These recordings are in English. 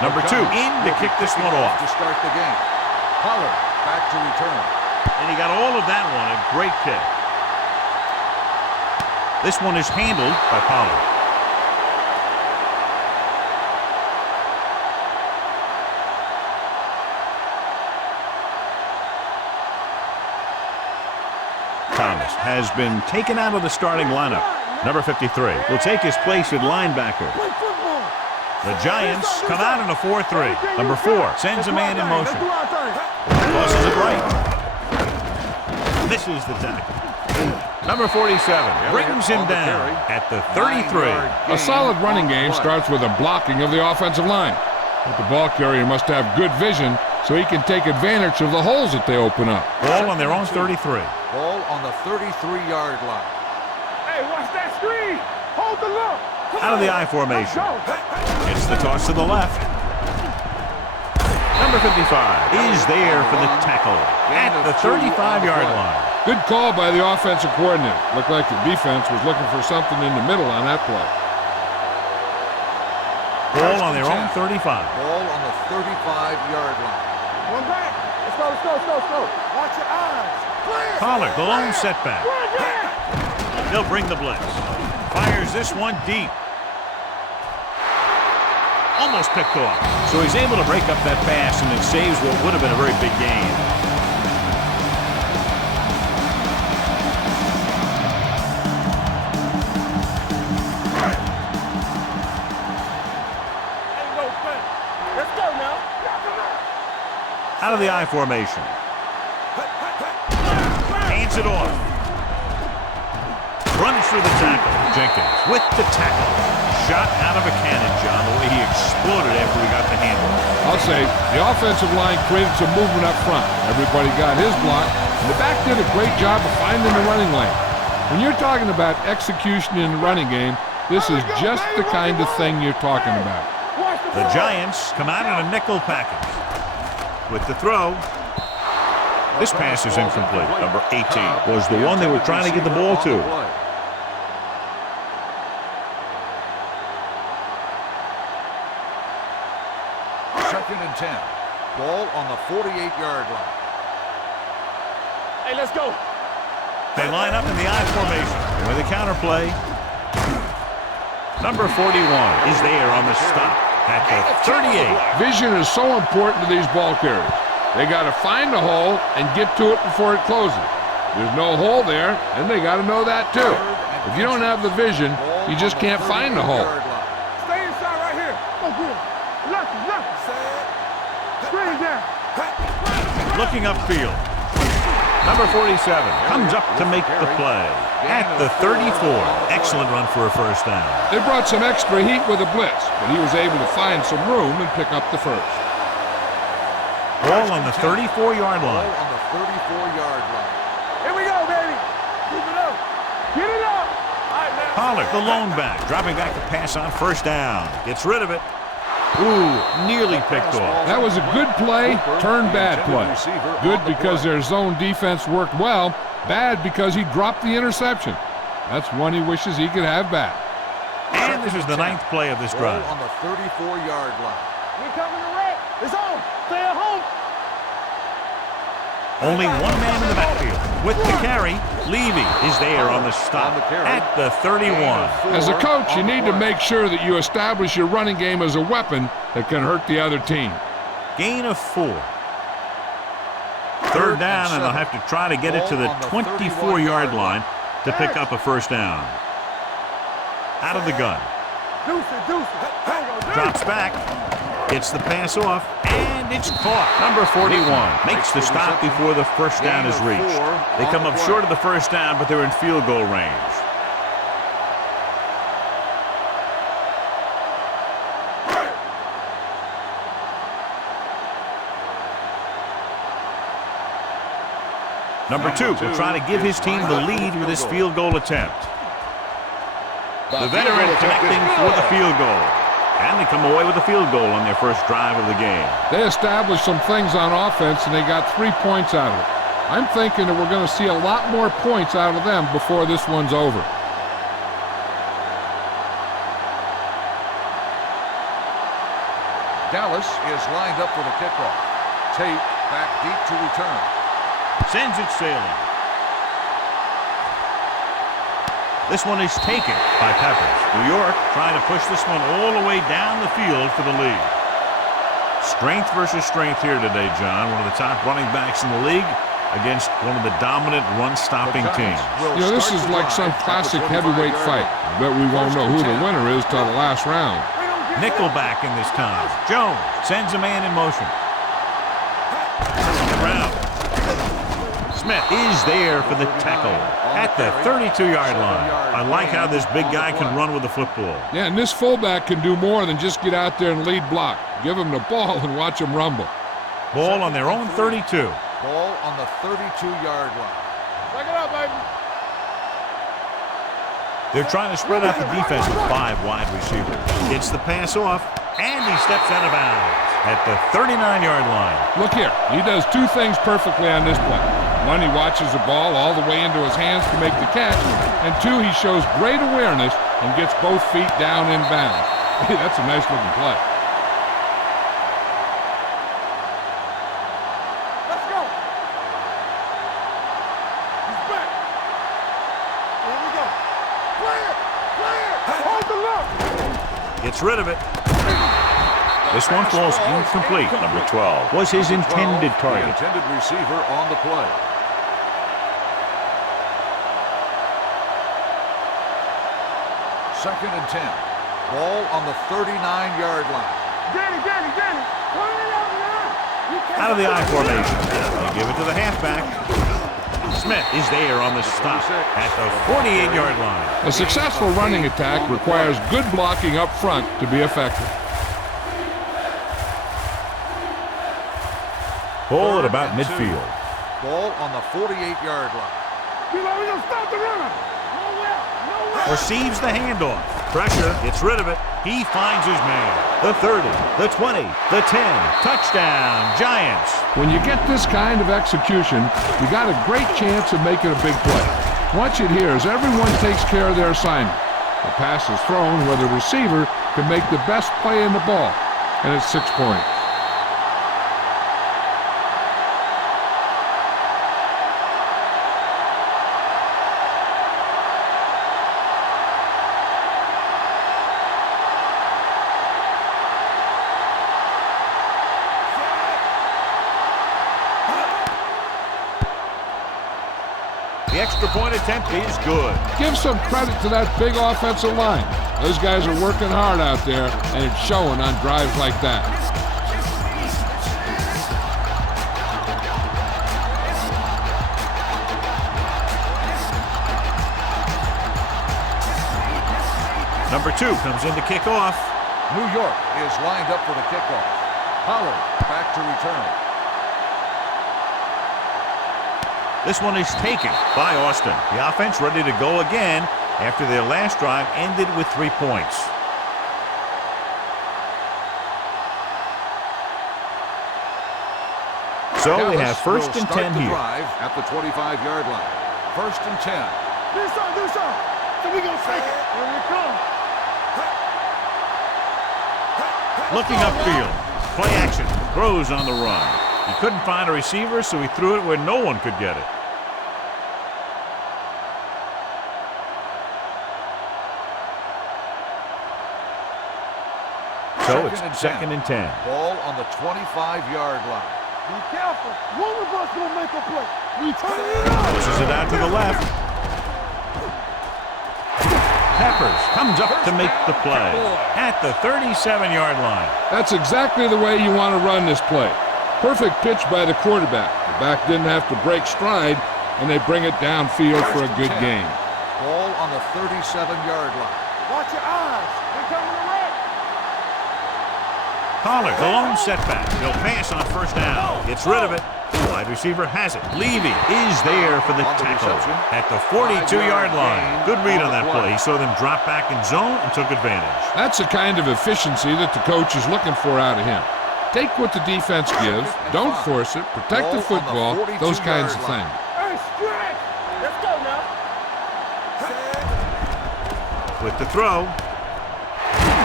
Number 2 in to kick this one off. To start the game. Pollard back to return. And he got all of that one. A great kick. This one is handled by Pollard. Thomas has been taken out of the starting lineup. Number 53 will take his place at linebacker. The Giants come out in a 4-3. Number 4 sends a man in motion. Tosses it right. Misses the tackle. Number 47 brings him down at the 33. A solid running game starts with a blocking of the offensive line. But the ball carrier must have good vision so he can take advantage of the holes that they open up. Ball on their own 33. Ball on the 33-yard line. Hey, watch that screen. Hold the look. Out of the I formation. Gets the toss to the left. Number 55 is there for the tackle at the 35-yard line. Good call by the offensive coordinator. Looked like the defense was looking for something in the middle on that play. Ball on their own 35. Ball on the 35-yard line. One back. Let's go, let's go, let's go, let's go. Watch your eyes. Clear. Pollard, the lone setback. They'll bring the blitz. Fires this one deep. Almost picked off. So he's able to break up that pass, and it saves what would have been a very big gain. Let's go now. Out of the I formation. Hands it off. Runs through the tackle. Jenkins with the tackle. Shot out of a cannon, John, the way he exploded after he got the handle. I'll say the offensive line created some movement up front. Everybody got his block, and the back did a great job of finding the running lane. When you're talking about execution in the running game, this is just the kind of thing you're talking about. The Giants come out in a nickel package. With the throw, this pass is incomplete. Number 18 was the one they were trying to get the ball to. Second and 10. Ball on the 48-yard line. Hey, let's go. They line up in the I formation with a counterplay. Number 41 is there on the stop at the 38. Vision is so important to these ball carriers. They got to find the hole and get to it before it closes. There's no hole there, and they got to know that too. If you don't have the vision, you just can't find the hole. Stay inside right here. Oh, good. Lucky. Screen down. Looking upfield. Number 47 comes up to make the play at the 34. Excellent run for a first down. They brought some extra heat with a blitz, but he was able to find some room and pick up the first. Ball on the 34-yard line. Ball on the 34-yard line. Here we go, baby. Keep it up. Get it up. All right, man. Pollard, the lone back, dropping back to pass on first down. Gets rid of it. Ooh, nearly picked off. That was a good play, turned bad play. Good because their zone defense worked well, bad because he dropped the interception. That's one he wishes he could have back. And this is the 9th play of this drive. Ball on the 34-yard line. We coming to wreck. It's on. Stay at home. Only one man in the backfield. With the carry, Levy is there on the stop at the 31. As a coach, you need to make sure that you establish your running game as a weapon that can hurt the other team. Gain of 4. Third down, and they'll have to try to get it to the 24-yard line to pick up a first down. Out of the gun. Drops back. Gets the pass off, and it's caught. Number 41 makes the stop before the first down is reached. They come up short of the first down, but they're in field goal range. Number 2 will try to give his team the lead with his field goal attempt. The veteran connecting for the field goal. And they come away with a field goal on their first drive of the game. They established some things on offense, and they got 3 points out of it. I'm thinking that we're going to see a lot more points out of them before this one's over. Dallas is lined up for the kickoff. Tate back deep to return. Sends it sailing. This one is taken by Peppers. New York trying to push this one all the way down the field for the lead. Strength versus strength here today, John. One of the top running backs in the league against one of the dominant run-stopping teams. You know, this is like some classic heavyweight fight. I bet we won't know who the winner is till the last round. Nickelback in this time. Jones sends a man in motion. Around. Smith is there for the tackle at the 32-yard line. I like how this big guy can run with the football. Yeah, and this fullback can do more than just get out there and lead block. Give him the ball and watch him rumble. Ball on their own 32. Ball on the 32-yard line. Back it up, baby. They're trying to spread out the defense with 5 wide receivers. Gets the pass off, and he steps out of bounds at the 39-yard line. Look here. He does 2 things perfectly on this play. 1, he watches the ball all the way into his hands to make the catch. And 2, he shows great awareness and gets both feet down in bounds. Hey, that's a nice-looking play. Let's go. He's back. Here we go. Play it. Play it. Hold the look. Gets rid of it. This one falls incomplete. Number 12 was his intended target. The intended receiver on the play. Second and 10. Ball on the 39-yard line. Danny. Turn it out now. Out of the I formation. They give it to the halfback. Smith is there on the stop at the 48-yard line. A successful running attack requires good blocking up front to be effective. Ball at about midfield. Ball on the 48-yard line. We're going to stop the runner. Nowhere. Receives the handoff. Pressure. Gets rid of it. He finds his man. The 30, the 20, the 10. Touchdown, Giants. When you get this kind of execution, you got a great chance of making a big play. Watch it here as everyone takes care of their assignment. The pass is thrown where the receiver can make the best play in the ball, and it's 6 points. The extra point attempt is good. Give some credit to that big offensive line. Those guys are working hard out there, and it's showing on drives like that. Number 2 comes in to kick off. New York is lined up for the kickoff. Pollard back to return. This one is taken by Austin. The offense ready to go again after their last drive ended with 3 points. So they have first and 10 here. Drive at the 25-yard line. First and 10. Do something. So we're going to take it. Here we come. Looking upfield. Play action. Throws on the run. He couldn't find a receiver, so he threw it where no one could get it. So it's second and 10. Ball on the 25-yard line. Be careful. One of us going to make a play. We turn it up. Pushes it out to the left. Peppers comes up to make the play at the 37-yard line. That's exactly the way you want to run this play. Perfect pitch by the quarterback. The back didn't have to break stride, and they bring it downfield for a good gain. Ball on the 37-yard line. Watch your eyes. They're coming to right. Pollard, the lone setback. He'll pass on first down. Gets rid of it. The wide receiver has it. Levy is there for the tackle at the 42-yard line. Good read on that play. He saw them drop back in zone and took advantage. That's the kind of efficiency that the coach is looking for out of him. Take what the defense gives, don't force it, protect the football, those kinds of things. Hey, stretch. Let's go now. With the throw.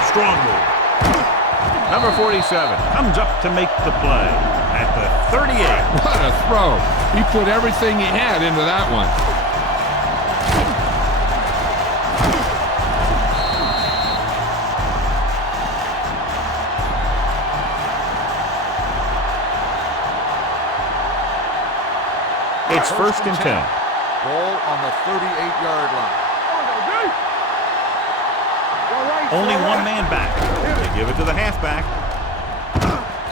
Strong move. Number 47 comes up to make the play at the 38. What a throw. He put everything he had into that one. It's 1st and 10. Ball on the 38-yard line. Only one man back. They give it to the halfback.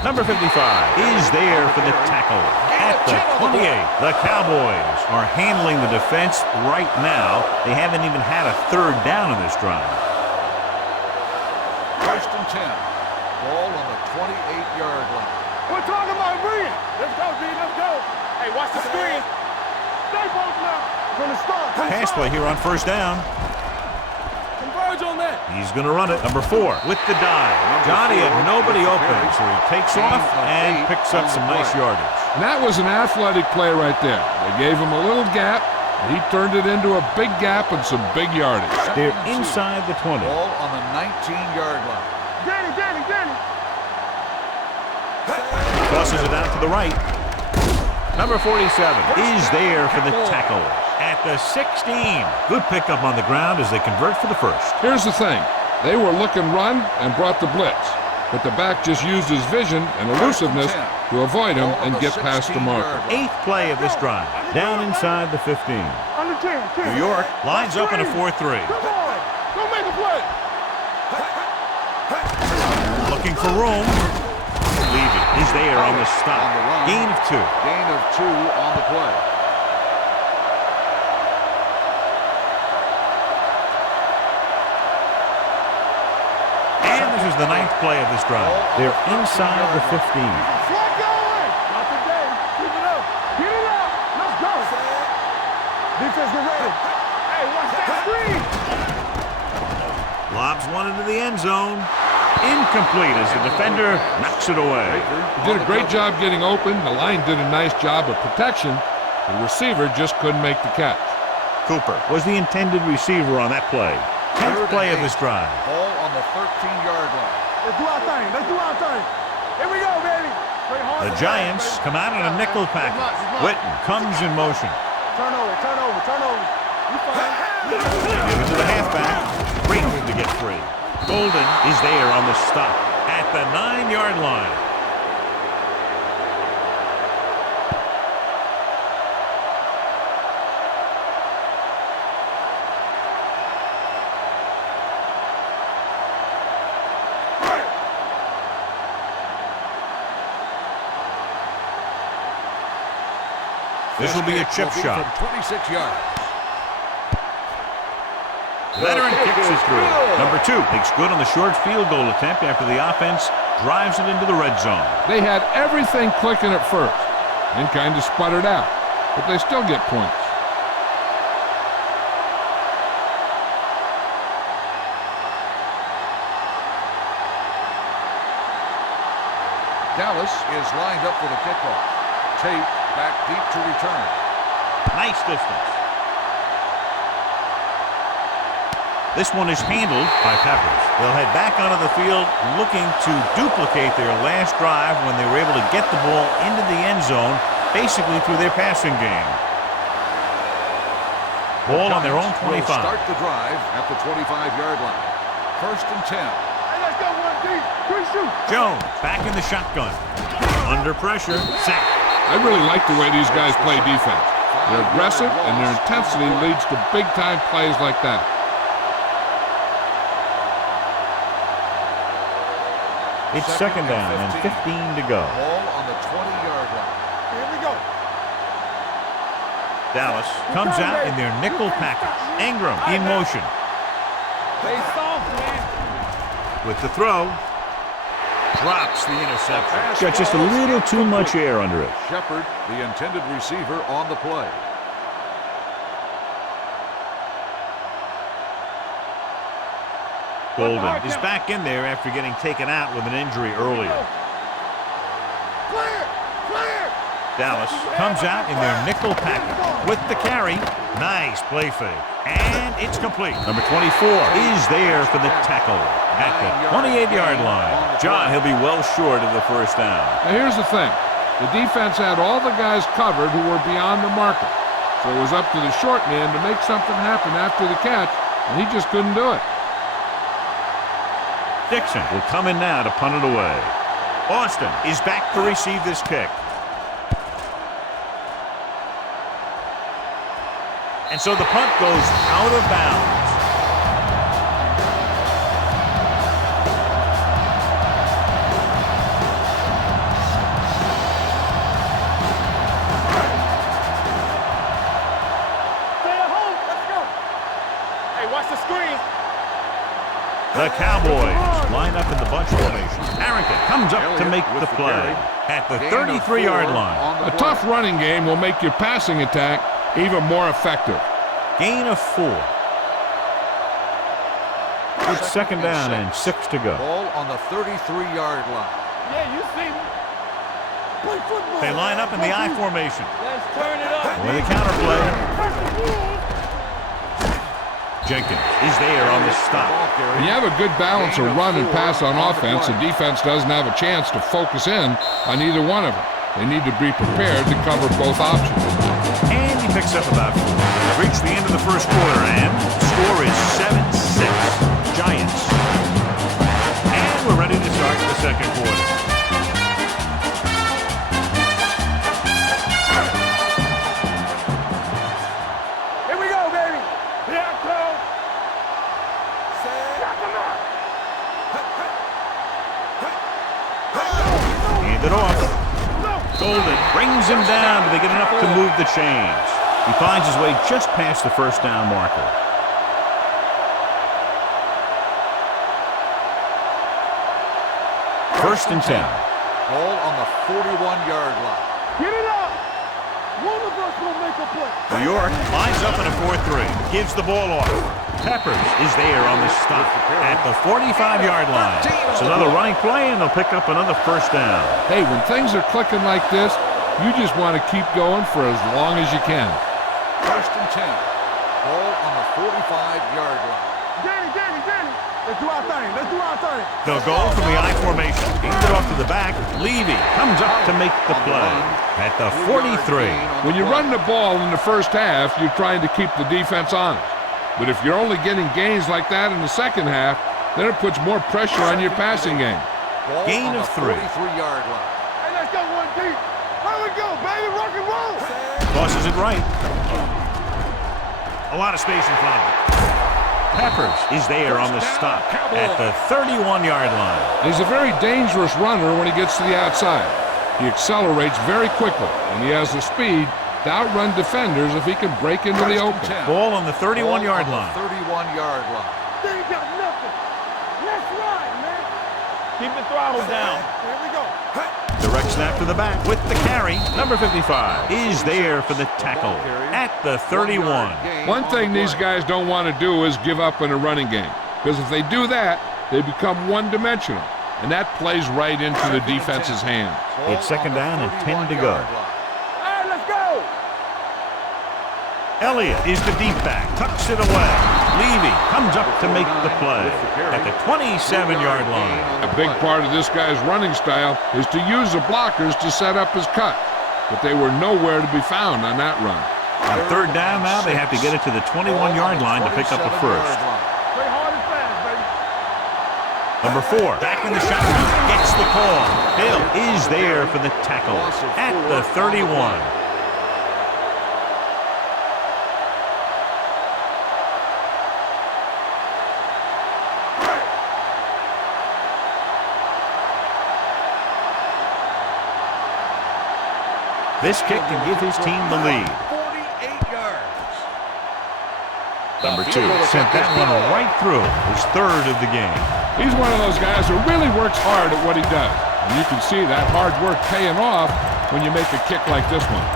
Number 55 is there for the tackle at the 28. The Cowboys are handling the defense right now. They haven't even had a 3rd down in this drive. 1st and 10. Ball on the 28-yard line. We're talking about bringing. Let's go, D. Let's go. Hey, watch the screen. Stay both now. From the start. Pass play here on 1st down. Converge on that. He's going to run it. Number 4 with the dive. Johnny had nobody open, so he takes off and picks up some nice yardage. And that was an athletic play right there. They gave him a little gap, and he turned it into a big gap and some big yardage. They're inside the 20. Ball on the 19-yard line. Danny. Tosses it out to the right. Number 47 is there for the tackle at the 16. Good pickup on the ground as they convert for the 1st. Here's the thing. They were looking run and brought the blitz, but the back just used his vision and elusiveness to avoid him and get past the marker. 8th play of this drive. Down inside the 15. Under 10. New York lines up in a 4-3. Come on. Go make a play. Looking for room. Levy is there on the stop. Gain of 2. Gain of 2 on the play. And this is the 9th play of this drive. They're inside the 15. Flat going. Not today. Keep it up. Get it up. Let's go. Defense, get ready. Hey, watch that screen. Lobs one into the end zone. Incomplete as the defender knocks it away. He did a great job getting open. The line did a nice job of protection. The receiver just couldn't make the catch. Cooper was the intended receiver on that play. 10th play of this drive. Ball on the 13-yard line. Let's do our thing. Here we go, baby. The Giants come out in a nickel package. Witten comes in motion. Turn over. You fine. Give it to the halfback. Racing to get free. Golden is there on the stop at the 9-yard line. This will be a chip shot. From 26 yards. Veteran kicks it through. Number 2 makes good on the short field goal attempt after the offense drives it into the red zone. They had everything clicking at first and kind of sputtered out, but they still get points. Dallas is lined up for the kickoff. Tate back deep to return. Nice distance. This one is handled by Peppers. They'll head back onto the field looking to duplicate their last drive when they were able to get the ball into the end zone, basically through their passing game. Ball on their own 25. Start the drive at the 25-yard line. 1st and 10. Hey, let's go, 1D. Quick shoot. Jones back in the shotgun. Under pressure. Sack. I really like the way these guys play defense. They're aggressive, and their intensity leads to big-time plays like that. It's 2nd down and 15 to go. Ball on the 20-yard line. Here we go. Dallas comes out in their nickel package. Ingram in motion. Stay soft, man. With the throw. Drops the interception. Got just a little too much air under it. Shepard, the intended receiver, on the play. Golden is back in there after getting taken out with an injury earlier. Clear. Dallas comes out in their nickel package with the carry. Nice play fake. And it's complete. Number 24 is there for the tackle at the 28-yard line. the John, play. he'll be well short of the first down. Now here's the thing. The defense had all the guys covered who were beyond the marker. So it was up to the short man to make something happen after the catch, and he just couldn't do it. Dixon will come in now to punt it away. Austin is back to receive this kick. And so the punt goes out of bounds. The Cowboys line up in the bunch formation. Harrington comes up to make the play at the 33-yard line. A tough running game will make your passing attack even more effective. Gain of 4. It's second down and 6 to go. Ball on the 33-yard line. Yeah, you see me. Play football. They line up in the I formation. Let's turn it up. With a counterplay. Jenkins is there on the stop. When you have a good balance of run and pass on offense, the defense doesn't have a chance to focus in on either one of them. They need to be prepared to cover both options. And he picks up about 4. We've reached the end of the first quarter, and the score is 7-6. Giants. And we're ready to start the second quarter. Here we go, baby. Here I come. Knock him out. Hand it off. Golden brings him down, but they get enough to move the chains. He finds his way just past the first down marker. First and 10. Ball on the 41-yard line. Get it up. One of us will make a play. New York lines up in a 4-3. Gives the ball off. Peppers is there on the stop at the 45-yard line. It's another running play, and they'll pick up another first down. Hey, when things are clicking like this, you just want to keep going for as long as you can. First and 10. Ball on the 45-yard line. Danny. Let's do our thing. They'll go from the I formation. Hand it off to the back. Levy comes up to make the play at the 43. When you run the ball in the first half, you're trying to keep the defense honest. But if you're only getting gains like that in the second half, then it puts more pressure on your passing game. Ball Gain on of the 3. 43-yard line. Hey, let's go one deep. Here we go, baby. Rock and roll. Tosses it right. A lot of space in front of him. Peppers is there on the stop at the 31-yard line. He's a very dangerous runner when he gets to the outside. He accelerates very quickly, and he has the speed to outrun defenders if he can break into the open. Ball on the 31-yard line. 31-yard line. They ain't got nothing. Let's ride, man. Keep the throttle down. Here we go. Direct snap to the back with the carry. Number 55 is there for the tackle at the 31. One thing these guys don't want to do is give up in a running game, because if they do that, they become one-dimensional, and that plays right into the defense's hands. It's second down and 10 to go. Hey, let's go. Elliott is the deep back, tucks it away. Levy comes up to make the play at the 27-yard line. A big part of this guy's running style is to use the blockers to set up his cut, but they were nowhere to be found on that run. On third down now, they have to get it to the 21-yard line to pick up the first. Play hard and fast, baby. Number 4, back in the shotgun, gets the call. Hill is there for the tackle at the 31. This kick can give his team the lead. 48 yards. Number 2 sent that one right through his third of the game. He's one of those guys who really works hard at what he does. And you can see that hard work paying off when you make a kick like this one.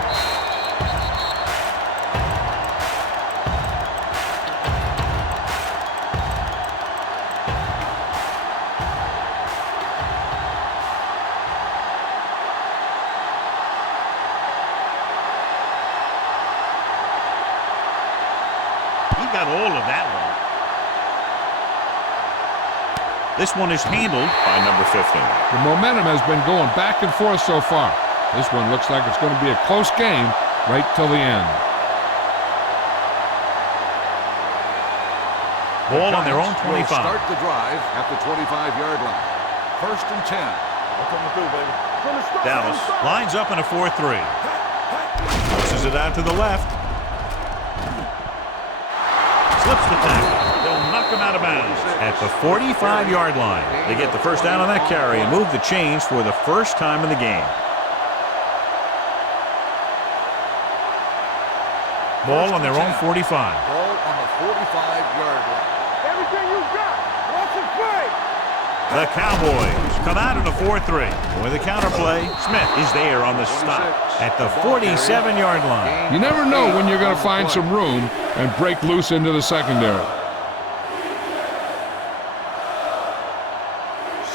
He got all of that one. This one is handled by number 15. The momentum has been going back and forth so far. This one looks like it's going to be a close game right till the end. Ball on their own 25. Start the drive at the 25-yard line. 1st and 10. Coming through, baby. Dallas lines up in a 4-3. Pushes it out to the left. Slips the tackle. They'll knock him out of bounds at the 45-yard line. They get the first down on that carry and move the chains for the first time in the game. Ball on their own 45. Ball on the 45-yard line. Everything you got. Watch it play. The Cowboys come out in a 4-3. With a counter play, Smith is there on the stop at the 47-yard line. You never know when you're going to find some room and break loose into the secondary.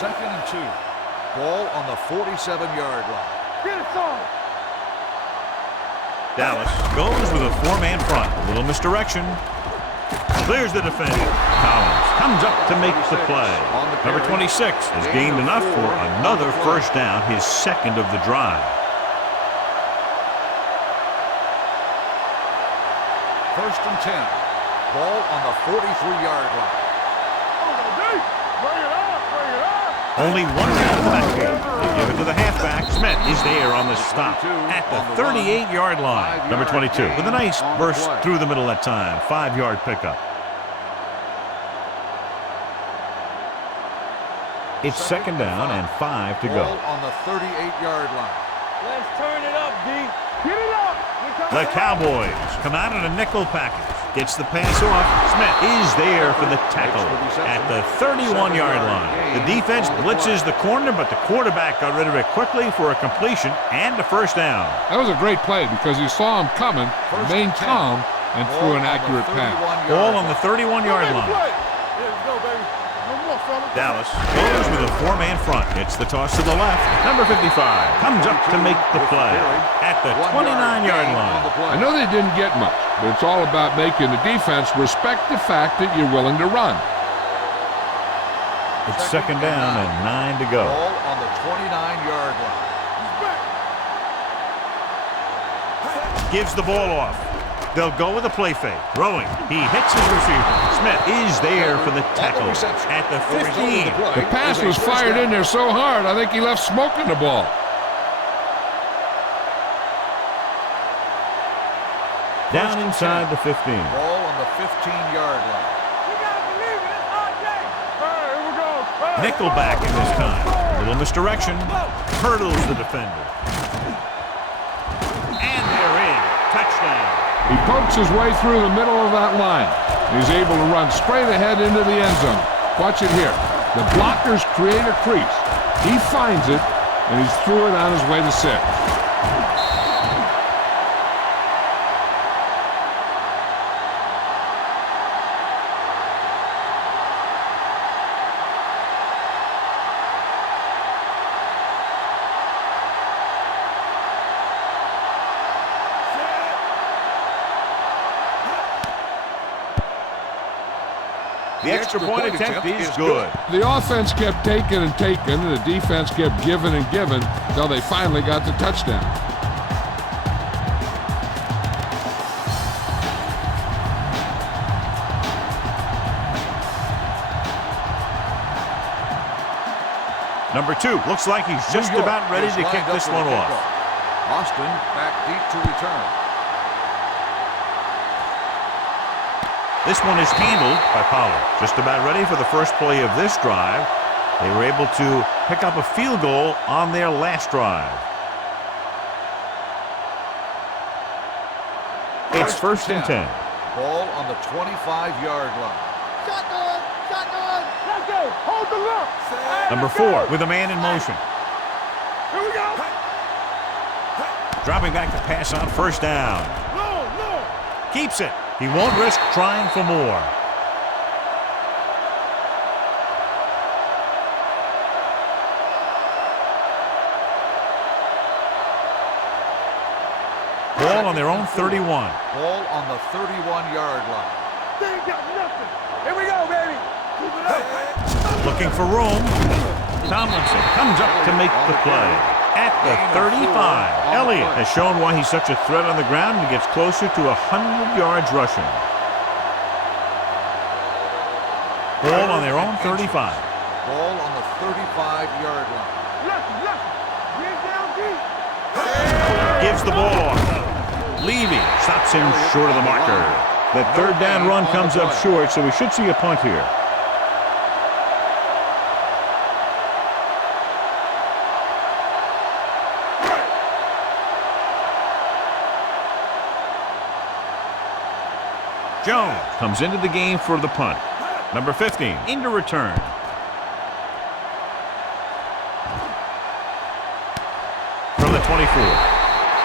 2nd and 2. Ball on the 47-yard line. Get it, son. Dallas goes with a 4-man front. A little misdirection. Clears the defender. Collins comes up to make the play. Number 26 has gained enough for another first down, his second of the drive. 1st and 10. Ball on the 43-yard line. Bring it up. Bring it up. Only one down in the backfield. They give it to the halfback. Smith is there on the stop at the 38-yard line. Number 22 with a nice burst through the middle that time. 5-yard pickup. It's 2nd down and 5 to go. Ball on the 38-yard line. Let's turn it up, D. Get it up. The Cowboys come out in a nickel package. Gets the pass off. Smith is there for the tackle at the 31-yard line. The defense blitzes the corner, but the quarterback got rid of it quickly for a completion and a first down. That was a great play because he saw him coming, remained calm, and threw an accurate pass. Ball on the 31-yard line. Here we go, baby. No more, fella. Dallas goes with a 4-man front. Gets the toss to the left. Number 55 comes up to make the play at the 29-yard line. I know they didn't get much, but it's all about making the defense respect the fact that you're willing to run. It's 2nd down and 9 to go. Ball on the 29-yard line. Gives the ball off. They'll go with a play fake. Throwing. He hits his receiver. Smith is there for the tackle at the 15. The pass was fired in there so hard, I think he left smoke in the ball. Down inside the 15. Ball on the 15-yard line. You gotta believe it. It's our day. All right, here we go. Nickelback in this time. A little misdirection. Hurdles the defender. And they're in. Touchdown. He pokes his way through the middle of that line. He's able to run straight ahead into the end zone. Watch it here. The blockers create a crease. He finds it, and he's through it on his way to 6. The extra point attempt is good. The offense kept taking and taking, and the defense kept giving and giving until they finally got the touchdown. Number 2 looks like he's just about ready to kick this one off. Austin back deep to return. This one is handled by Pollard. Just about ready for the first play of this drive. They were able to pick up a field goal on their last drive. It's 1st and 10. Ball on the 25-yard line. Shotgun. Shotgun. Let's go. Hold the look. Number 4 with a man in motion. Here we go. Dropping back to pass on 1st down. No. Keeps it. He won't risk trying for more. Ball on their own 31. Ball on the 31-yard line. They ain't got nothing. Here we go, baby. Keep it up. Looking for room. Tomlinson comes up to make the play. At the 35. Elliott has shown why he's such a threat on the ground and gets closer to 100 yards rushing. Ball on their own 35. Ball on the 35-yard line. Gives the ball off. Levy stops him short of the marker. The third down run comes up short, so we should see a punt here. Jones comes into the game for the punt. Number 15 into return. From the 24.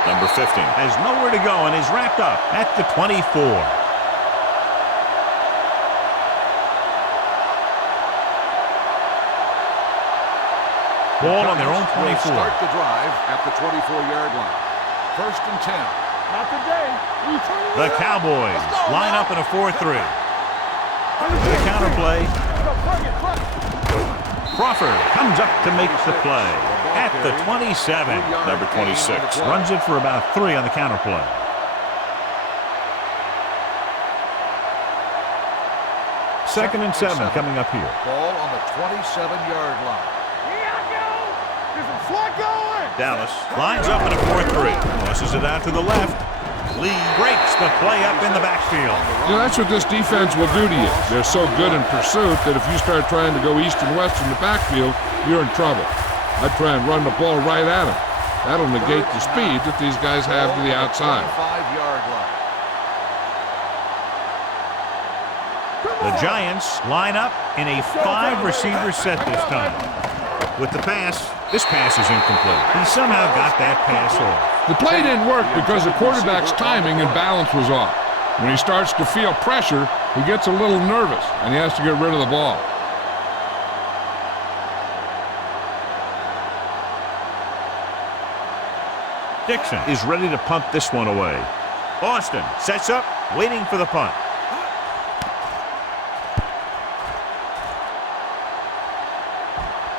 Number 15 has nowhere to go and is wrapped up at the 24. Ball on their own 24. Start the drive at the 24-yard line. 1st and 10. Not today. The Cowboys line up in a 4-3. The counter play. Crawford comes up to make the play. At the 27. Number 26 runs it for about 3 on the counter play. Second and 7 coming up here. Ball on the 27-yard line. Dallas lines up in a 4-3. Tosses it out to the left. Lee breaks the play up in the backfield. You know, that's what this defense will do to you. They're so good in pursuit that if you start trying to go east and west in the backfield, you're in trouble. I'd try and run the ball right at them. That'll negate the speed that these guys have to the outside. 25-yard line. The Giants line up in a 5-receiver set this time. With the pass, this pass is incomplete. He somehow got that pass off. The play didn't work because the quarterback's timing and balance was off. When he starts to feel pressure, he gets a little nervous, and he has to get rid of the ball. Dixon is ready to punt this one away. Austin sets up, waiting for the punt.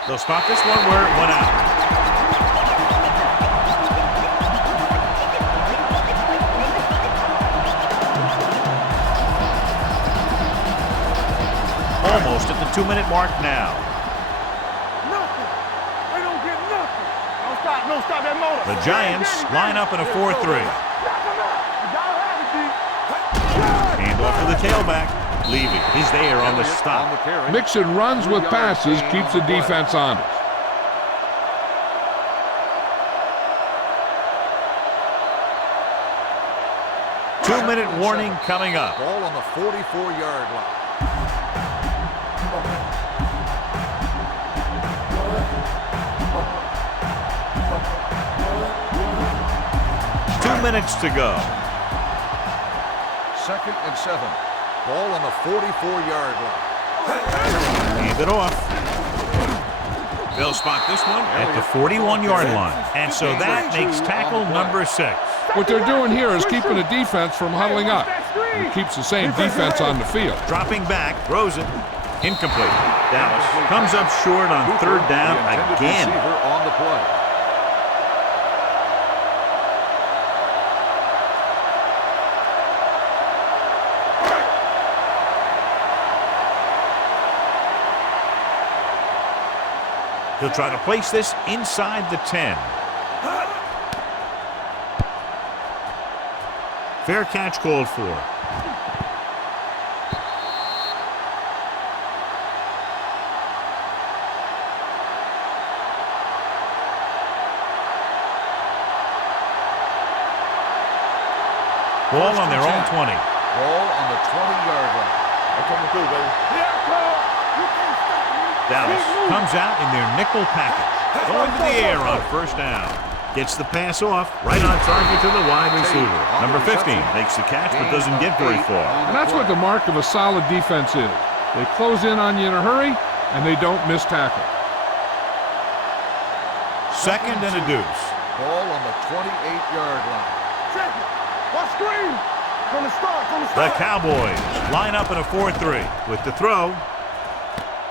They'll spot this one where it went out. Almost at the 2-minute mark now. Nothing. They don't get nothing. Don't stop that motor. The Giants line up in a 4-3. Hand off to the tailback. Levy is there on the stop. Mixing runs with passes keeps the defense honest. Two-minute warning coming up. Ball on the 44-yard line. Minutes to go. 2nd and 7. Ball on the 44-yard line. Hand it off. They'll spot this one at the 41-yard line. And so that makes tackle number 6. What they're doing here is keeping the defense from huddling up. It keeps the same defense on the field. Dropping back, throws it. Incomplete. Dallas comes up short on 3rd down again. On the play. He'll try to place this inside the 10. Fair catch called for. Ball on their own 20. Ball on the 20-yard line. I'm coming through, baby. Dallas comes out in their nickel package. Going to the air on 1st down. Gets the pass off, right on target to the wide receiver. Number 15 makes the catch but doesn't get very far. And that's what the mark of a solid defense is. They close in on you in a hurry, and they don't miss tackle. 2nd and a deuce. Ball on the 28-yard line. Check it. Watch screen. From the start. The Cowboys line up in a 4-3 with the throw.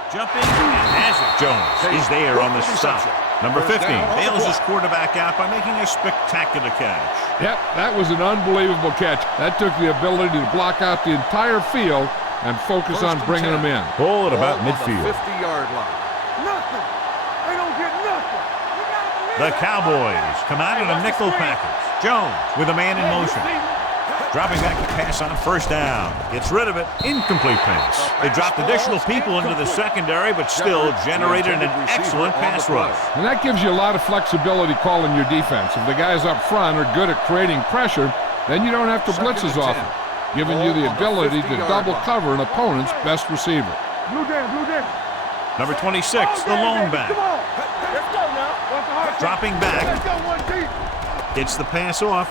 Jumping and has it. Jones is there on the stop. Number 15 bails his quarterback out by making a spectacular catch. Yep, that was an unbelievable catch. That took the ability to block out the entire field and focus on bringing them in. Ball at about midfield. 50-yard line. Nothing. They don't get nothing. The Cowboys come out in a nickel package. Jones with a man in motion. Dropping back to pass on first down. Gets rid of it. Incomplete pass. They dropped additional people into the secondary, but still generated an excellent pass rush. And that gives you a lot of flexibility calling your defense. If the guys up front are good at creating pressure, then you don't have to blitz as often, giving you the ability to double cover an opponent's best receiver. Blue down. Number 26, the lone back. Come on. Let's go now. Dropping back. Let's go, 1 deep. Gets the pass off.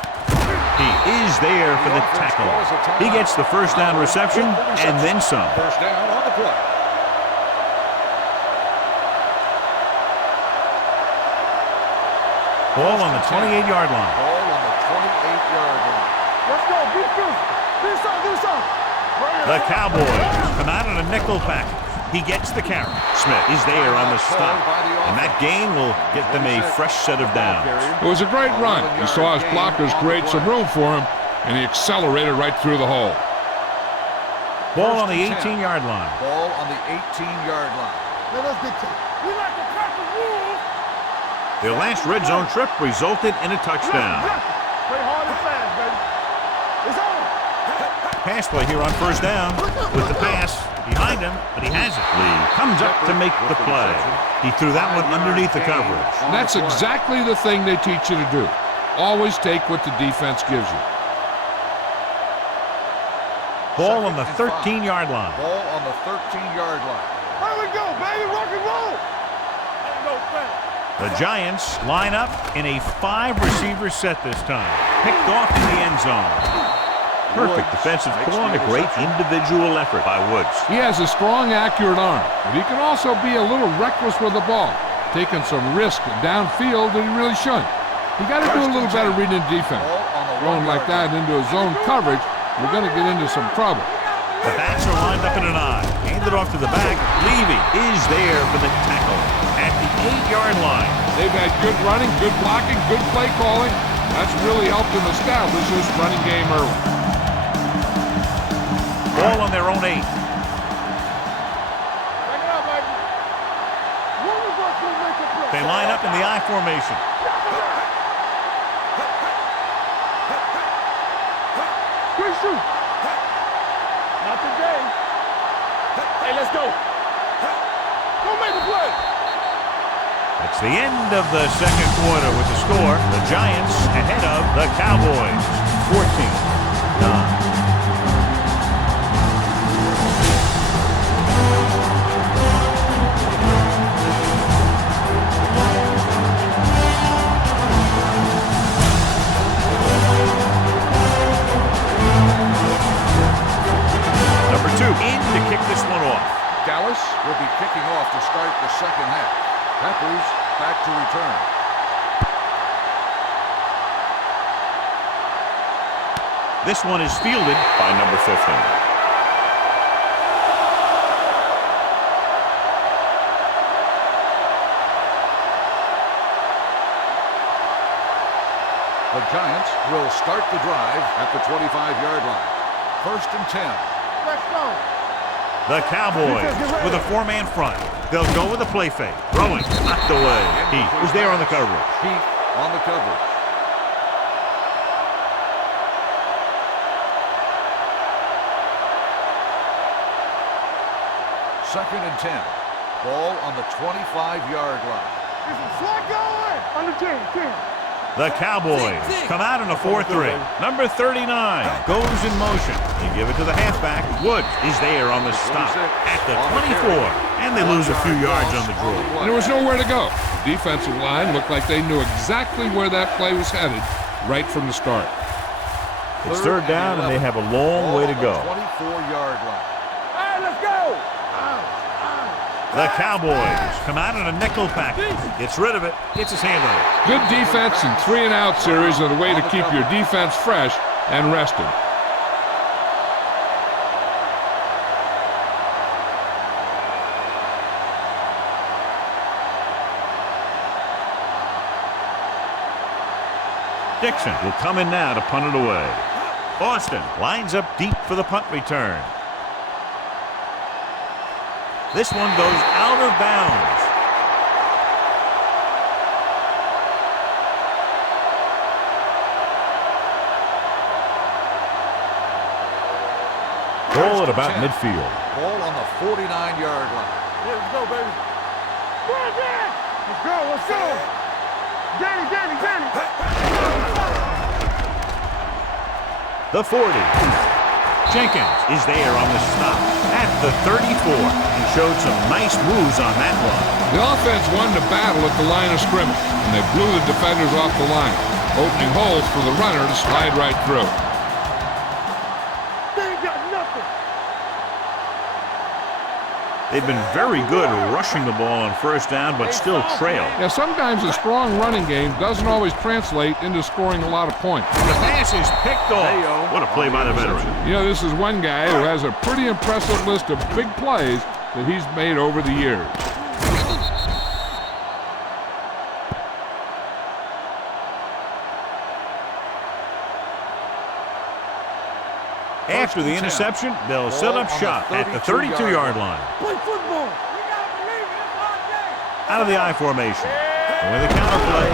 He is there for the tackle. He gets the first down reception and then some. First down on the play. Ball on the 28-yard line. Ball on the 28-yard line. Let's go. Do something. The Cowboys come out in a nickel package. He gets the carry. Smith is there on the stop. And that gain will get them a fresh set of downs. It was a great run. He saw his blockers create some room for him, and he accelerated right through the hole. Ball on the 18-yard line. Ball on the 18-yard line. Let us dictate. We like to crack the rules. Their last red zone trip resulted in a touchdown. Play hard and fast, baby. It's on. Pass play here on first down with the pass behind him, but he has it. Lee comes up to make the play. He threw that one underneath the coverage. And that's exactly the thing they teach you to do. Always take what the defense gives you. Ball on the 13-yard line. Ball on the 13-yard line. Here we go, baby. Rock and roll. Ain't no thing. The Giants line up in a 5-receiver set this time. Picked off in the end zone. Perfect defensive call and a great individual effort by Woods. He has a strong, accurate arm, but he can also be a little reckless with the ball, taking some risk downfield that he really shouldn't. You got to do a little better reading defense. Throwing like that into a zone coverage, you're going to get into some trouble. The backs are lined up in an I. Handed off to the back. Levy is there for the tackle at the 8-yard line. They've had good running, good blocking, good play calling. That's really helped them establish this running game early. Ball on their own 8. Back it up, baby. One of us will make a play. They line up in the I formation. Good shoot. Not today. Hey, let's go. Go make a play. It's the end of the second quarter with the score. The Giants ahead of the Cowboys. 14-9. To kick this one off. Dallas will be kicking off to start the second half. Peppers back to return. This one is fielded by number 15. The Giants will start the drive at the 25-yard line. First and 10. Let's go. The Cowboys with a 4-man front. They'll go with a play fake. Throwing, knocked away. Heath was there on the coverage. Heath on the coverage. Second and 10. Ball on the 25-yard line. It's a slot going. Under 10. The Cowboys come out in a 4-3. Number 39 goes in motion. They give it to the halfback. Woods is there on the stop at the 24. And they lose a few yards on the draw. And there was nowhere to go. The defensive line looked like they knew exactly where that play was headed right from the start. It's third down, and they have a long way to go. 24-yard line. Hey, let's go. The Cowboys come out in a nickel package. Gets rid of it. Gets his hand on it. Good defense and 3-and-out series are the way to keep your defense fresh and rested. Dixon will come in now to punt it away. Austin lines up deep for the punt return. This one goes out of bounds. Ball at about midfield. Ball on the 49-yard line. Yeah, let's go, baby. Let's go, let's go. Danny. The 40. Jenkins is there on the stop at the 34. He showed some nice moves on that one. The offense won the battle at the line of scrimmage, and they blew the defenders off the line, opening holes for the runner to slide right through. They've been very good rushing the ball on first down, but still trail. Yeah, sometimes a strong running game doesn't always translate into scoring a lot of points. The pass is picked off. What a play by the veteran. You know, this is one guy who has a pretty impressive list of big plays that he's made over the years. After the interception, they'll set up shop at the 32-yard line. Play football. Out of the I formation. And with a counter play,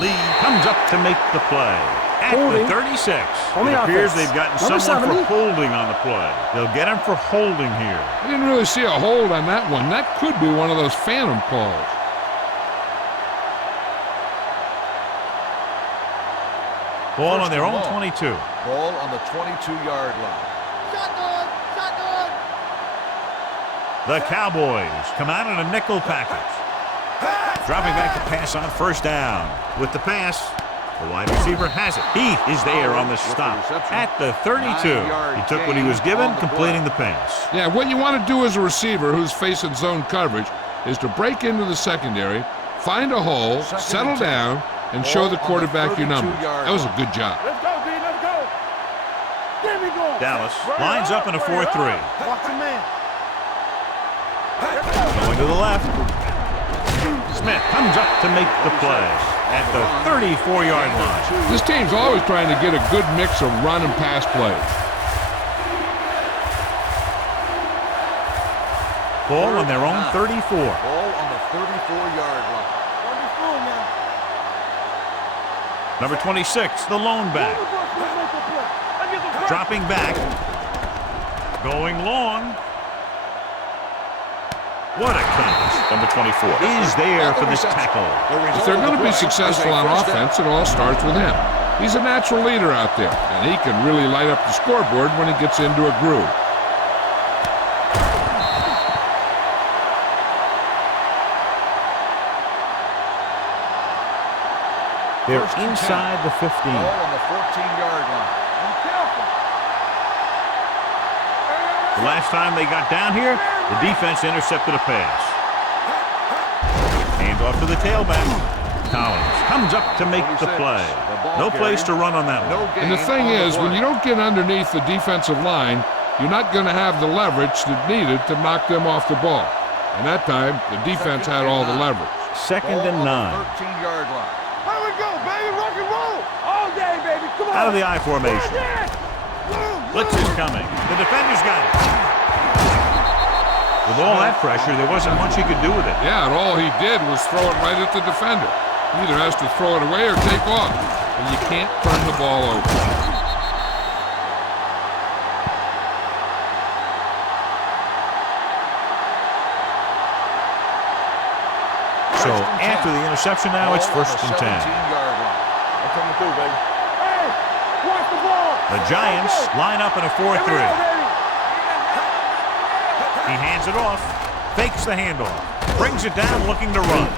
Lee comes up to make the play. At the 36. It appears they've gotten someone for holding on the play. They'll get him for holding here. I didn't really see a hold on that one. That could be one of those phantom calls. Ball on their own 22. Ball on the 22-yard line. Shotgun. The Cowboys come out in a nickel package. Dropping back to pass on first down. With the pass, the wide receiver has it. Heath is there on the stop at the 32. He took what he was given, completing the pass. Yeah, what you want to do as a receiver who's facing zone coverage is to break into the secondary, find a hole, settle down, and show the quarterback your numbers. That was a good job. Let's go, D. Let's go. There we go. Dallas lines up in a 4-3. Watch your man. Going to the left. Smith comes up to make the play at the 34-yard line. This team's always trying to get a good mix of run and pass plays. Ball on their own 34. Ball on the 34-yard line. Number 26, the lone back. Dropping back. Going long. What a catch. Number 24 is there for this tackle. If they're going to be successful on offense, it all starts with him. He's a natural leader out there, and he can really light up the scoreboard when he gets into a groove. They're inside the 15. Ball on the 14-yard line. The last time they got down here, the defense intercepted a pass. Hand off to the tailback. Collins comes up to make the play. No place to run on that one. And the thing is, when you don't get underneath the defensive line, you're not going to have the leverage that's needed to knock them off the ball. And that time, the defense had all the leverage. Second and 9. 13-yard line. Here we go, baby. Rock and roll. All day, baby. Come on. Out of the I formation. Blitz is coming. The defender's got it. With all that pressure, there wasn't much he could do with it. Yeah, and all he did was throw it right at the defender. He either has to throw it away or take off. And you can't turn the ball over. So after the interception now, it's first and 10. 17-yard line. I'm coming through, baby. Hey, watch the ball. The Giants line up in a 4-3. He hands it off, fakes the handoff, brings it down looking to run.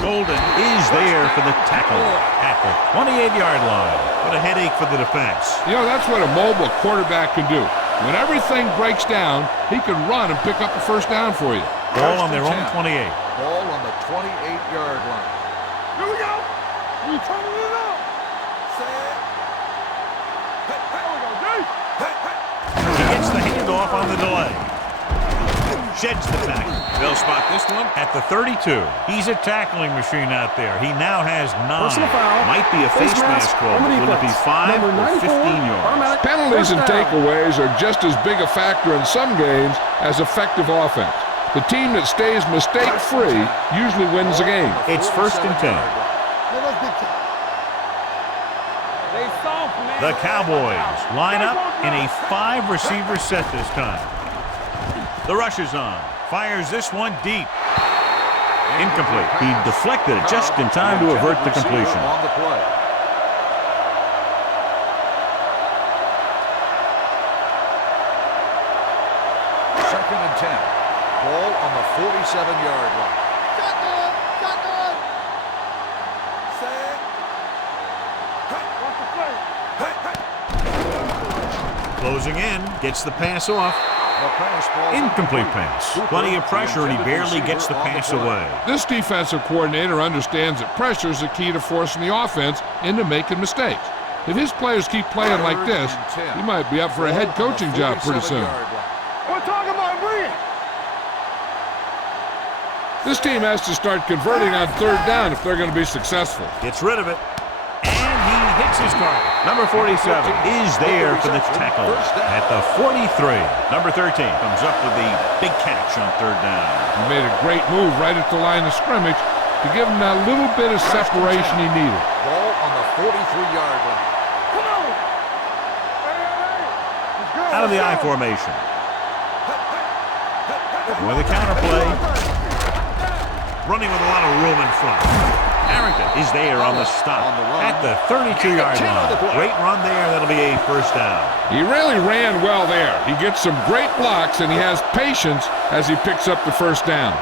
Golden is there for the tackle at the 28-yard line. What a headache for the defense. You know, that's what a mobile quarterback can do. When everything breaks down, he can run and pick up a first down for you. Ball on their own 28. Ball on the 28-yard line. Here we go. We turning it up. He gets the handoff on the delay. Sheds the tackle. They'll spot this one at the 32. He's a tackling machine out there. He now has 9. Might be a face mask call. Will it be 5 or 15 yards? Penalties and takeaways are just as big a factor in some games as effective offense. The team that stays mistake-free usually wins the game. It's 1st and 10. The Cowboys line up in a 5-receiver set this time. The rush is on. Fires this one deep. Incomplete. He deflected it just in time to avert the completion. On the play. Second and 10. Ball on the 47-yard line. Shotgun. Set. Watch the play. Closing in. Gets the pass off. The pass ball. Incomplete pass. Plenty of pressure, and he barely gets the pass away. This defensive coordinator understands that pressure is the key to forcing the offense into making mistakes. If his players keep playing like this, he might be up for a head coaching job pretty soon. We're talking about bringing. This team has to start converting on 3rd down if they're going to be successful. Gets rid of it. And he hits his target. Number 47 is there for the tackle at the 43. Number 13 comes up with the big catch on 3rd down. He made a great move right at the line of scrimmage to give him that little bit of separation he needed. Ball on the 43-yard line. Come on. Out of the I formation. With a counter play. Running with a lot of room in front. Harrington is there on the stop at the 32-yard line. Great run there. That'll be a 1st down. He really ran well there. He gets some great blocks, and he has patience as he picks up the 1st down.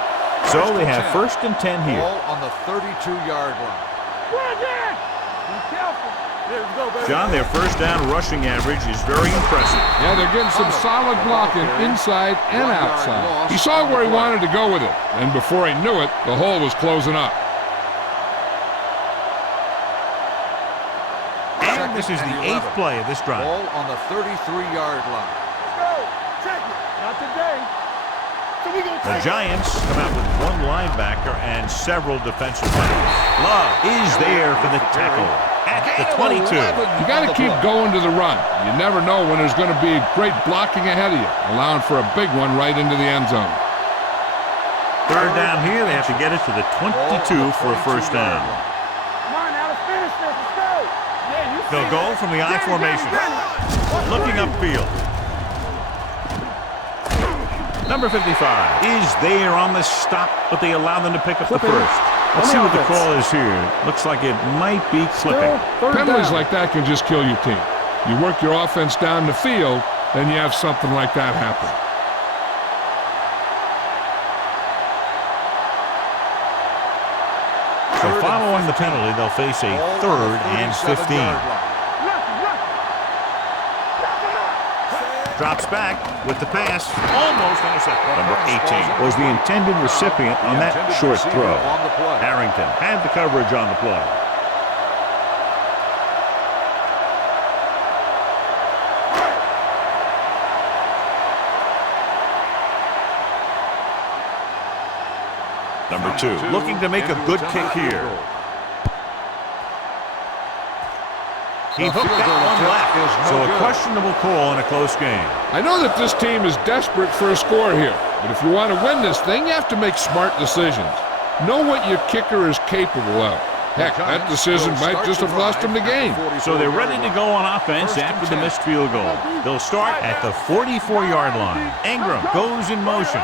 So they have 1st and 10 here. Ball on the 32-yard line. John, their 1st down rushing average is very impressive. Yeah, they're getting some solid blocking inside and outside. He saw where he wanted to go with it, and before he knew it, the hole was closing up. And this is the 8th play of this drive. Ball on the 33-yard line. Let's go. Check it. Not today. So we gonna The Giants come out with 1 linebacker and several defensive players. Love is there for the tackle at the 22. You got to keep going to the run. You never know when there's going to be great blocking ahead of you, allowing for a big one right into the end zone. 3rd down here. They have to get it to the 22 for a 1st down. Come on now, let's finish this. Let's go. Yeah, you They'll go from the I formation. Looking upfield. Number 55 is there on the stop, but they allow them to pick up the 1st. Let's see what the call is here. Looks like it might be clipping. Penalties like that can just kill your team. You work your offense down the field, then you have something like that happen. So following the penalty, they'll face a 3rd and 15. Drops back with the pass. Almost intercepted. Number 18 was the intended recipient on that short throw. Harrington had the coverage on the play. Number 2 looking to make a good kick here. He hooked that one left, so a questionable call in a close game. I know that this team is desperate for a score here, but if you want to win this thing, you have to make smart decisions. Know what your kicker is capable of. Heck, that decision might just have lost him the game. So they're ready to go on offense after the missed field goal. They'll start at the 44-yard line. Ingram goes in motion.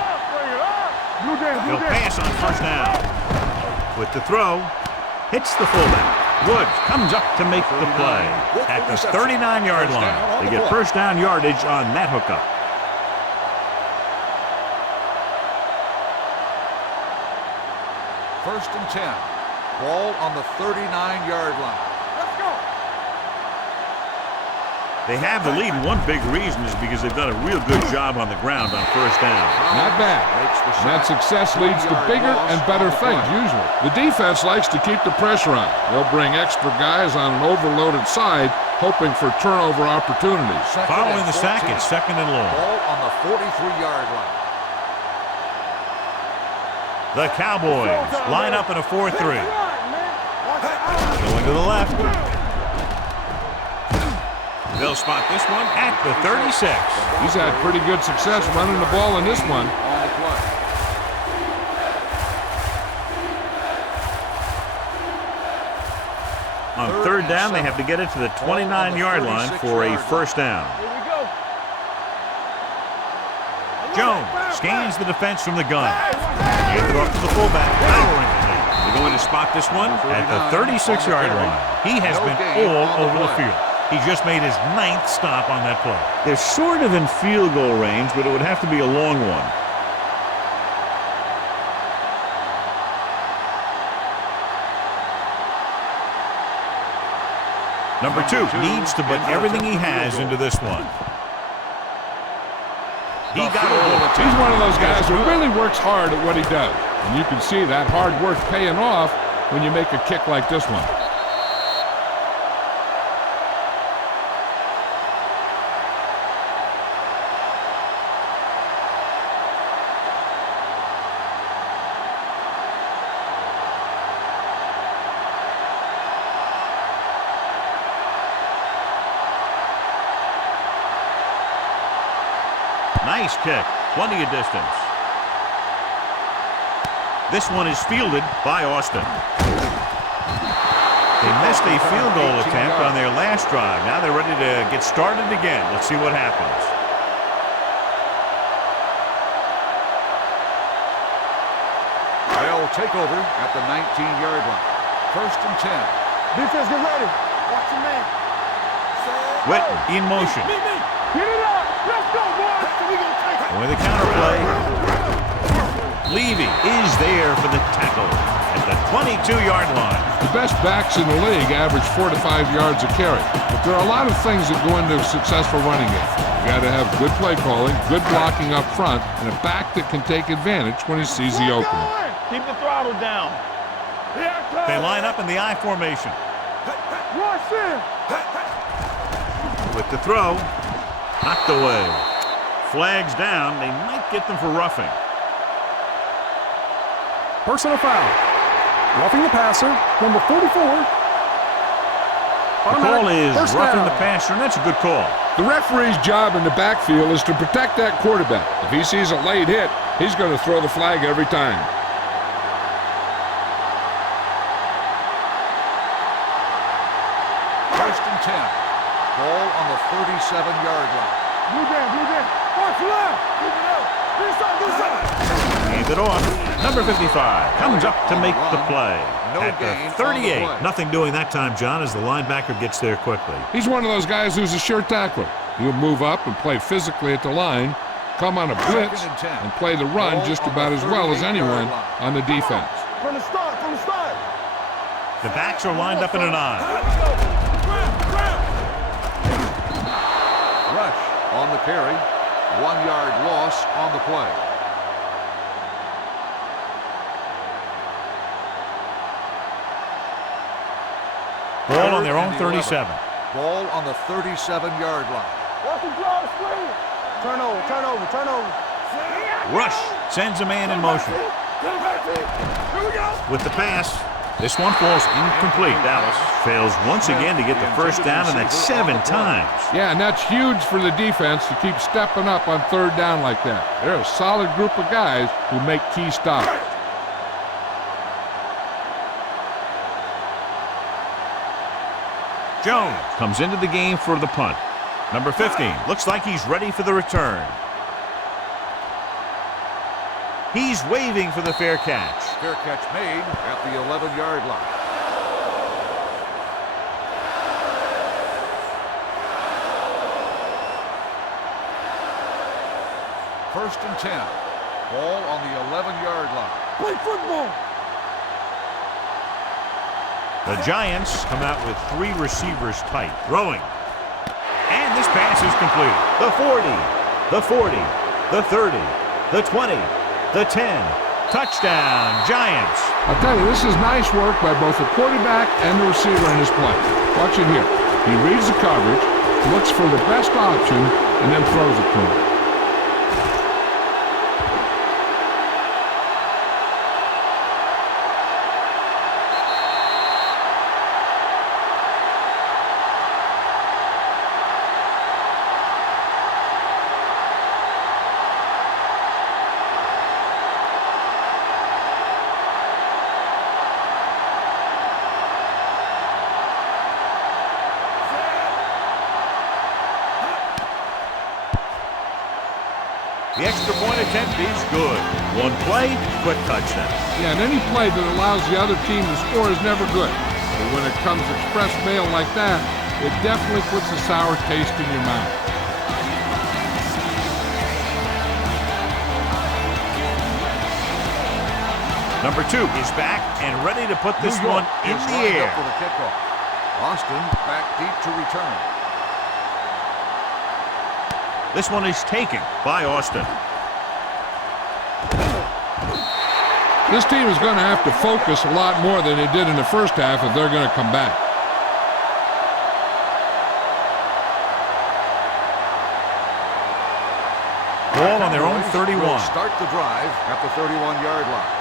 He'll pass on 1st down. With the throw, hits the fullback. Woods comes up to make the play at the 39-yard line. They get 1st down yardage on that hookup. First and 10. Ball on the 39-yard line. Let's go. They have the lead, and one big reason is because they've done a real good job on the ground on 1st down. Not bad. And that success leads to bigger and better things, usually. The defense likes to keep the pressure on. They'll bring extra guys on an overloaded side, hoping for turnover opportunities. Following the sack, it's 2nd and long. Ball on the 43-yard line. The Cowboys line up in a 4-3. Going to the left. They'll spot this one at the 36. He's had pretty good success running the ball in this one. On the play. On third down, they have to get it to the 29-yard line for a first down. Here we go. Jones scans the defense from the gun. Hand it off to the fullback, powering it. They're going to spot this one at the 36-yard line. He has been all over the field. He just made his 9th stop on that play. They're sort of in field goal range, but it would have to be a long one. Number 2 needs to put everything he has into this one. He got it. He's one of those guys who really works hard at what he does. And you can see that hard work paying off when you make a kick like this one. Nice kick. Plenty of distance. This one is fielded by Austin. They missed a field goal attempt on their last drive. Now they're ready to get started again. Let's see what happens. They'll take over at the 19-yard line. First and 10. Defense, get ready. Watch your man. Witten in motion. Me. Get it up. Let's go, boys. We gonna take it. With a counterplay. Levy is there for the tackle at the 22-yard line. The best backs in the league average 4 to 5 yards a carry. But there are a lot of things that go into a successful running game. You got to have good play calling, good blocking up front, and a back that can take advantage when he sees the opening. Keep the throttle down. They line up in the I formation. Rush in. With the throw, knocked away. Flags down. They might get them for roughing. Personal foul. Roughing the passer, number 44. The call is roughing the passer, and that's a good call. The referee's job in the backfield is to protect that quarterback. If he sees a late hit, he's going to throw the flag every time. First and 10. Ball on the 37-yard line. Blue down. Watch left. Keep it up. This side. Hand it off. Number 55 comes up to make the play. No At gain the on the 38. play. Nothing doing that time, John, as the linebacker gets there quickly. He's one of those guys who's a sure tackler. He'll move up and play physically at the line, come on a blitz, Second and 10. and play the run Ball just on about the as well as 38-yard anyone line. on the defense. From the start. The backs are lined up in an I. Rush on the carry. 1-yard loss on the play. Ball on their own Third and 37. 11. Ball on the 37-yard line. Watch the draw screen. Turn over. Rush sends a man in motion. Here we go. With the pass, this one falls incomplete. Dallas fails once again to get the first down, and that's 7 times. Yeah, and that's huge for the defense to keep stepping up on third down like that. They're a solid group of guys who make key stops. Jones comes into the game for the punt. Number 15 looks like he's ready for the return. He's waving for the fair catch. Fair catch made at the 11-yard line. First and 10. Ball on the 11-yard line. Play football. The Giants come out with 3 receivers tight, throwing. And this pass is complete. The 40, the 40, the 30, the 20, the 10. Touchdown, Giants. I'll tell you, this is nice work by both the quarterback and the receiver in his play. Watch it here. He reads the coverage, looks for the best option, and then throws it to him. The extra point attempt is good. One play, quick touchdown. Yeah, and any play that allows the other team to score is never good. But when it comes express mail like that, it definitely puts a sour taste in your mouth. Number 2 is back and ready to put this one in the air. For the kickoff. Austin back deep to return. This one is taken by Austin. This team is going to have to focus a lot more than they did in the first half if they're going to come back. Ball on their own 31. Will start the drive at the 31-yard line.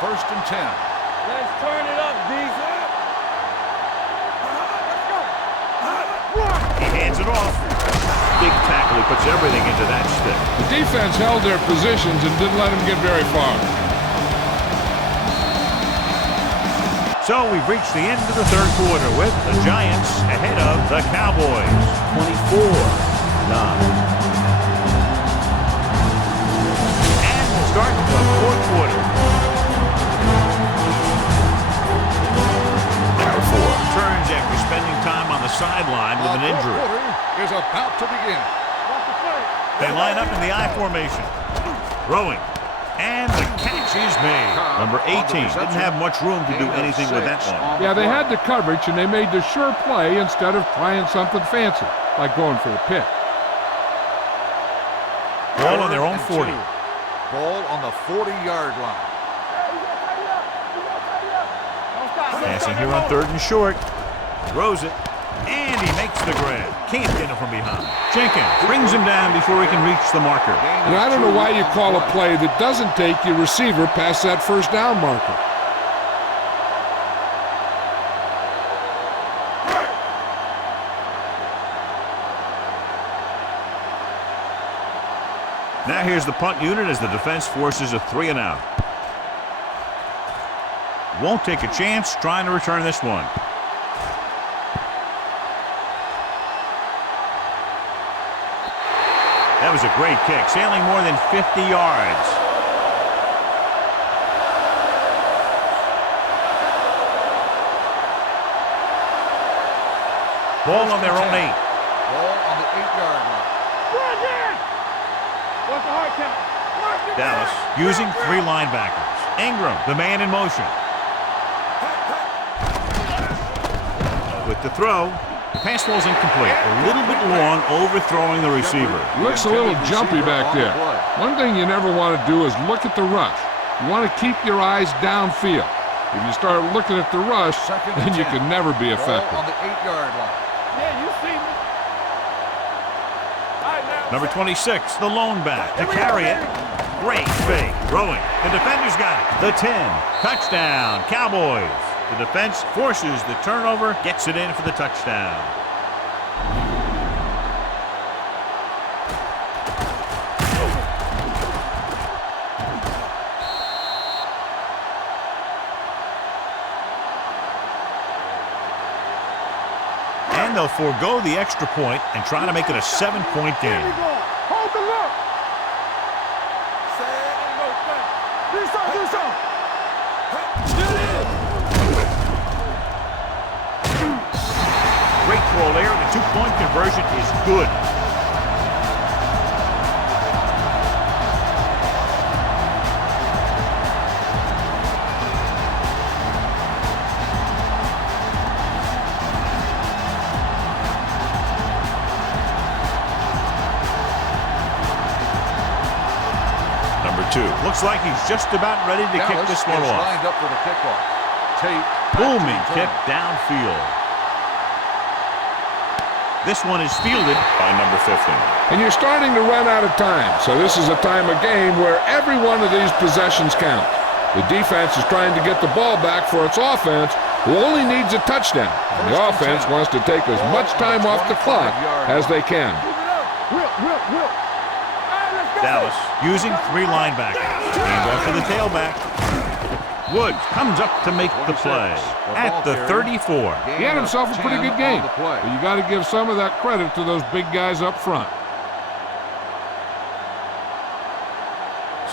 First and 10. Let's turn it up, Diesel. He hands it off. Big tackle. He puts everything into that stick. The defense held their positions and didn't let them get very far. So we've reached the end of the third quarter with the Giants ahead of the Cowboys. 24-9. And we'll start the fourth quarter. Number 4 turns after spending time on the sideline with an injury. The fourth quarter is about to begin. They line up in the I formation. Throwing. And the catch is made. Number 18 didn't have much room to do anything with that one. Yeah, they had the coverage, and they made the sure play instead of trying something fancy, like going for a pick. Ball on their own 40. Ball on the 40-yard line. Passing here on 3rd and short. Throws it. And he makes the grab. Can't get him from behind. Jenkins brings him down before he can reach the marker. And I don't know why you call a play that doesn't take your receiver past that first down marker. Now here's the punt unit as the defense forces a 3-and-out. Won't take a chance trying to return this one. That was a great kick, sailing more than 50 yards. Ball on their own 8. Ball on the 8-yard line. What's the hard count? Dallas using 3 linebackers. Ingram, the man in motion. With the throw, the pass ball's incomplete. A little bit long, overthrowing the receiver. Looks a little jumpy back there. One thing you never want to do is look at the rush. You want to keep your eyes downfield. If you start looking at the rush, then you can never be effective. Ball on the 8-yard line. Yeah, you see me. All right, now. Number 26, the lone back to carry it. Great fake. Throwing. The defender's got it. The 10. Touchdown, Cowboys. The defense forces the turnover, gets it in for the touchdown. And they'll forego the extra point and try to make it a 7-point game. Hold the look. Do something. Great throw there. The 2-point conversion is good. Number 2. Looks like he's just about ready to kick Dallas this one is off. lined up for the kickoff. Tate. Booming kick downfield. This one is fielded by number 15. And you're starting to run out of time, so this is a time of game where every one of these possessions counts. The defense is trying to get the ball back for its offense, who only needs a touchdown. And the offense wants to take as much time off the clock as they can. Dallas using 3 linebackers. Hands off to the tailback. Woods comes up to make the play at the 34. He had himself a pretty good game, but you got to give some of that credit to those big guys up front.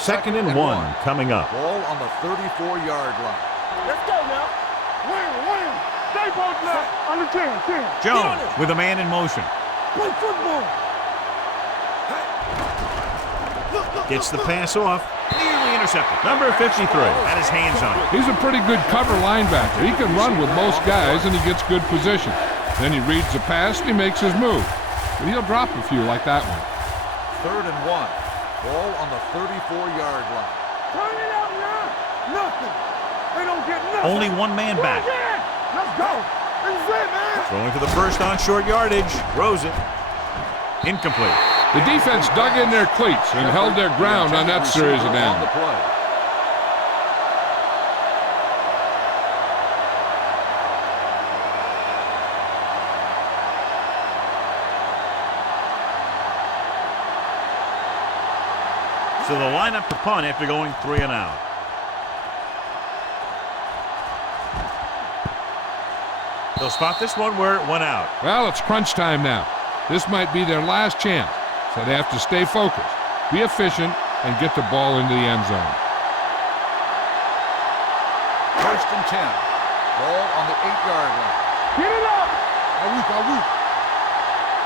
Second and one coming up. Ball on the 34-yard line. Let's go now. Wham. Stay both now. Under 10. Jones with a man in motion. Play football. Gets the pass off. Nearly intercepted. Number 53 had his hands on it. He's a pretty good cover linebacker. He can run with most guys, and he gets good position. Then he reads the pass, and he makes his move. But he'll drop a few like that one. Third and one. Ball on the 34-yard line. Turn it up now. Nothing. They don't get nothing. Only one man back. Let's go. This is it, man. Throwing for the first on short yardage. Throws it. Incomplete. The defense dug in their cleats and held their ground on that series of downs. So they'll line up to punt after going 3 and out. They'll spot this one where it went out. Well, it's crunch time now. This might be their last chance, so they have to stay focused, be efficient, and get the ball into the end zone. First and 10. Ball on the 8-yard line. Get it up.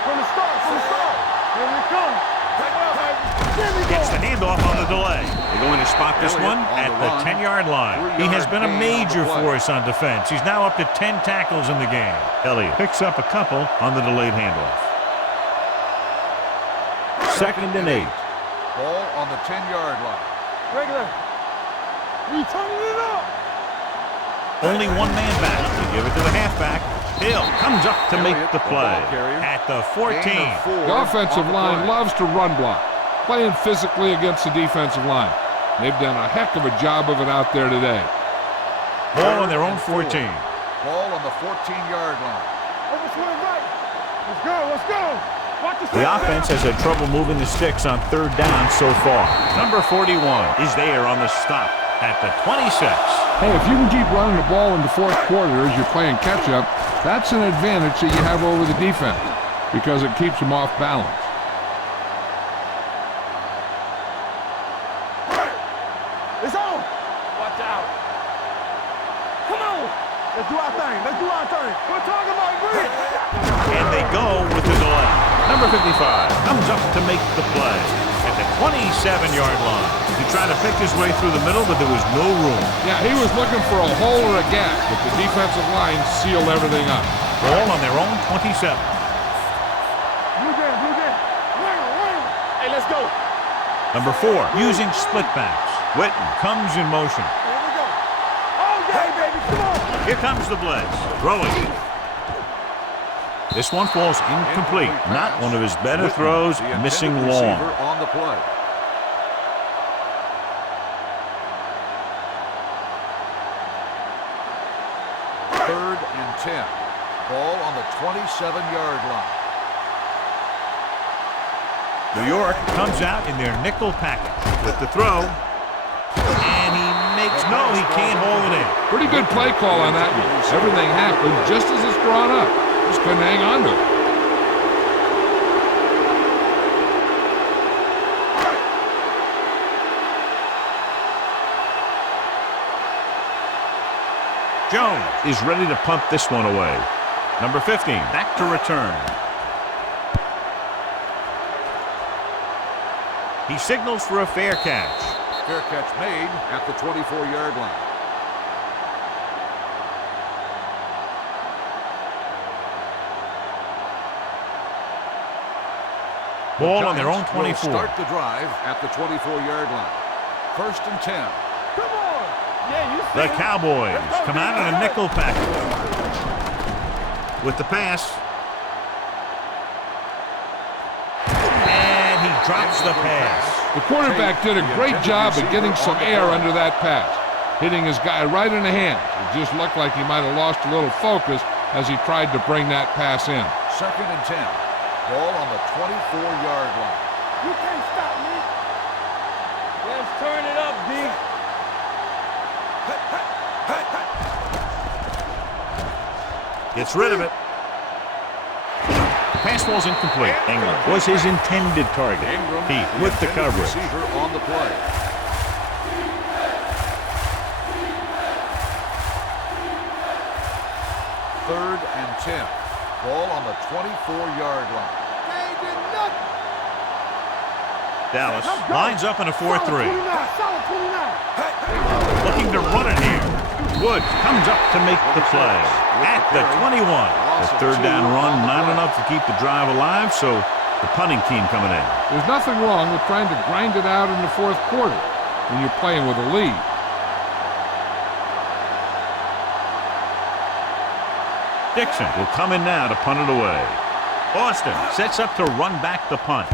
From the start. Here we come. Gets the handoff on the delay. They're going to spot this one at the 10-yard line. He has been a major force on defense. He's now up to 10 tackles in the game. Elliott picks up a couple on the delayed handoff. Second and 8. Ball on the 10-yard line. Regular. We turning it up. Only one man back. They give it to the halfback. Hill comes up to make the play at the 14. The offensive line loves to run block, playing physically against the defensive line. They've done a heck of a job of it out there today. Ball on their own 14. Ball on the 14-yard line. Over to the right. Let's go. Watch The offense has had trouble moving the sticks on third down so far. Number 41 is there on the stop at the 26. Hey, if you can keep running the ball in the fourth quarter as you're playing catch-up, that's an advantage that you have over the defense because it keeps them off balance. It's on. Watch out. Come on. Let's do our thing. We're talking about Green. And they go with the delay. Number 55 comes up to make the play at the 27-yard line. He tried to pick his way through the middle, but there was no room. Yeah, he was looking for a hole or a gap, but the defensive line sealed everything up. Ball on their own 27. Blue game. Hey, let's go. Number 4 using split backs. Witten comes in motion. Here we go. Oh, yeah, baby. Come on. Here comes the blitz. Throwing. This one falls incomplete. Not one of his better throws, missing long. On the play. Third and 10. Ball on the 27-yard line. New York comes out in their nickel package with the throw. And he makes he can't hold it in. Pretty good play call on that one. Everything happened just as it's drawn up. Just couldn't hang on to it. Jones is ready to punt this one away. Number 15 back to return. He signals for a fair catch. Fair catch made at the 24-yard line. Ball on their own 24. Start the drive at the 24-yard line. First and 10. Come on. Yeah, you see The Cowboys come out in a nickel package. With the pass. And he drops the pass. The quarterback did a great job of getting some air under that pass, hitting his guy right in the hand. It just looked like he might have lost a little focus as he tried to bring that pass in. Second and 10. Ball on the 24-yard line. You can't stop me. Let's turn it up, D. Gets rid of it. Pass ball's incomplete. Ingram was his intended target. Heath with the coverage. Receiver on the play. 3rd and 10. Ball on the 24-yard line. Dallas lines up in a 4-3. Solid 29. Looking to run it here. Woods comes up to make the play at the 21. The 3rd down run, not enough to keep the drive alive, so the punting team coming in. There's nothing wrong with trying to grind it out in the 4th quarter when you're playing with a lead. Dixon will come in now to punt it away. Austin sets up to run back the punt.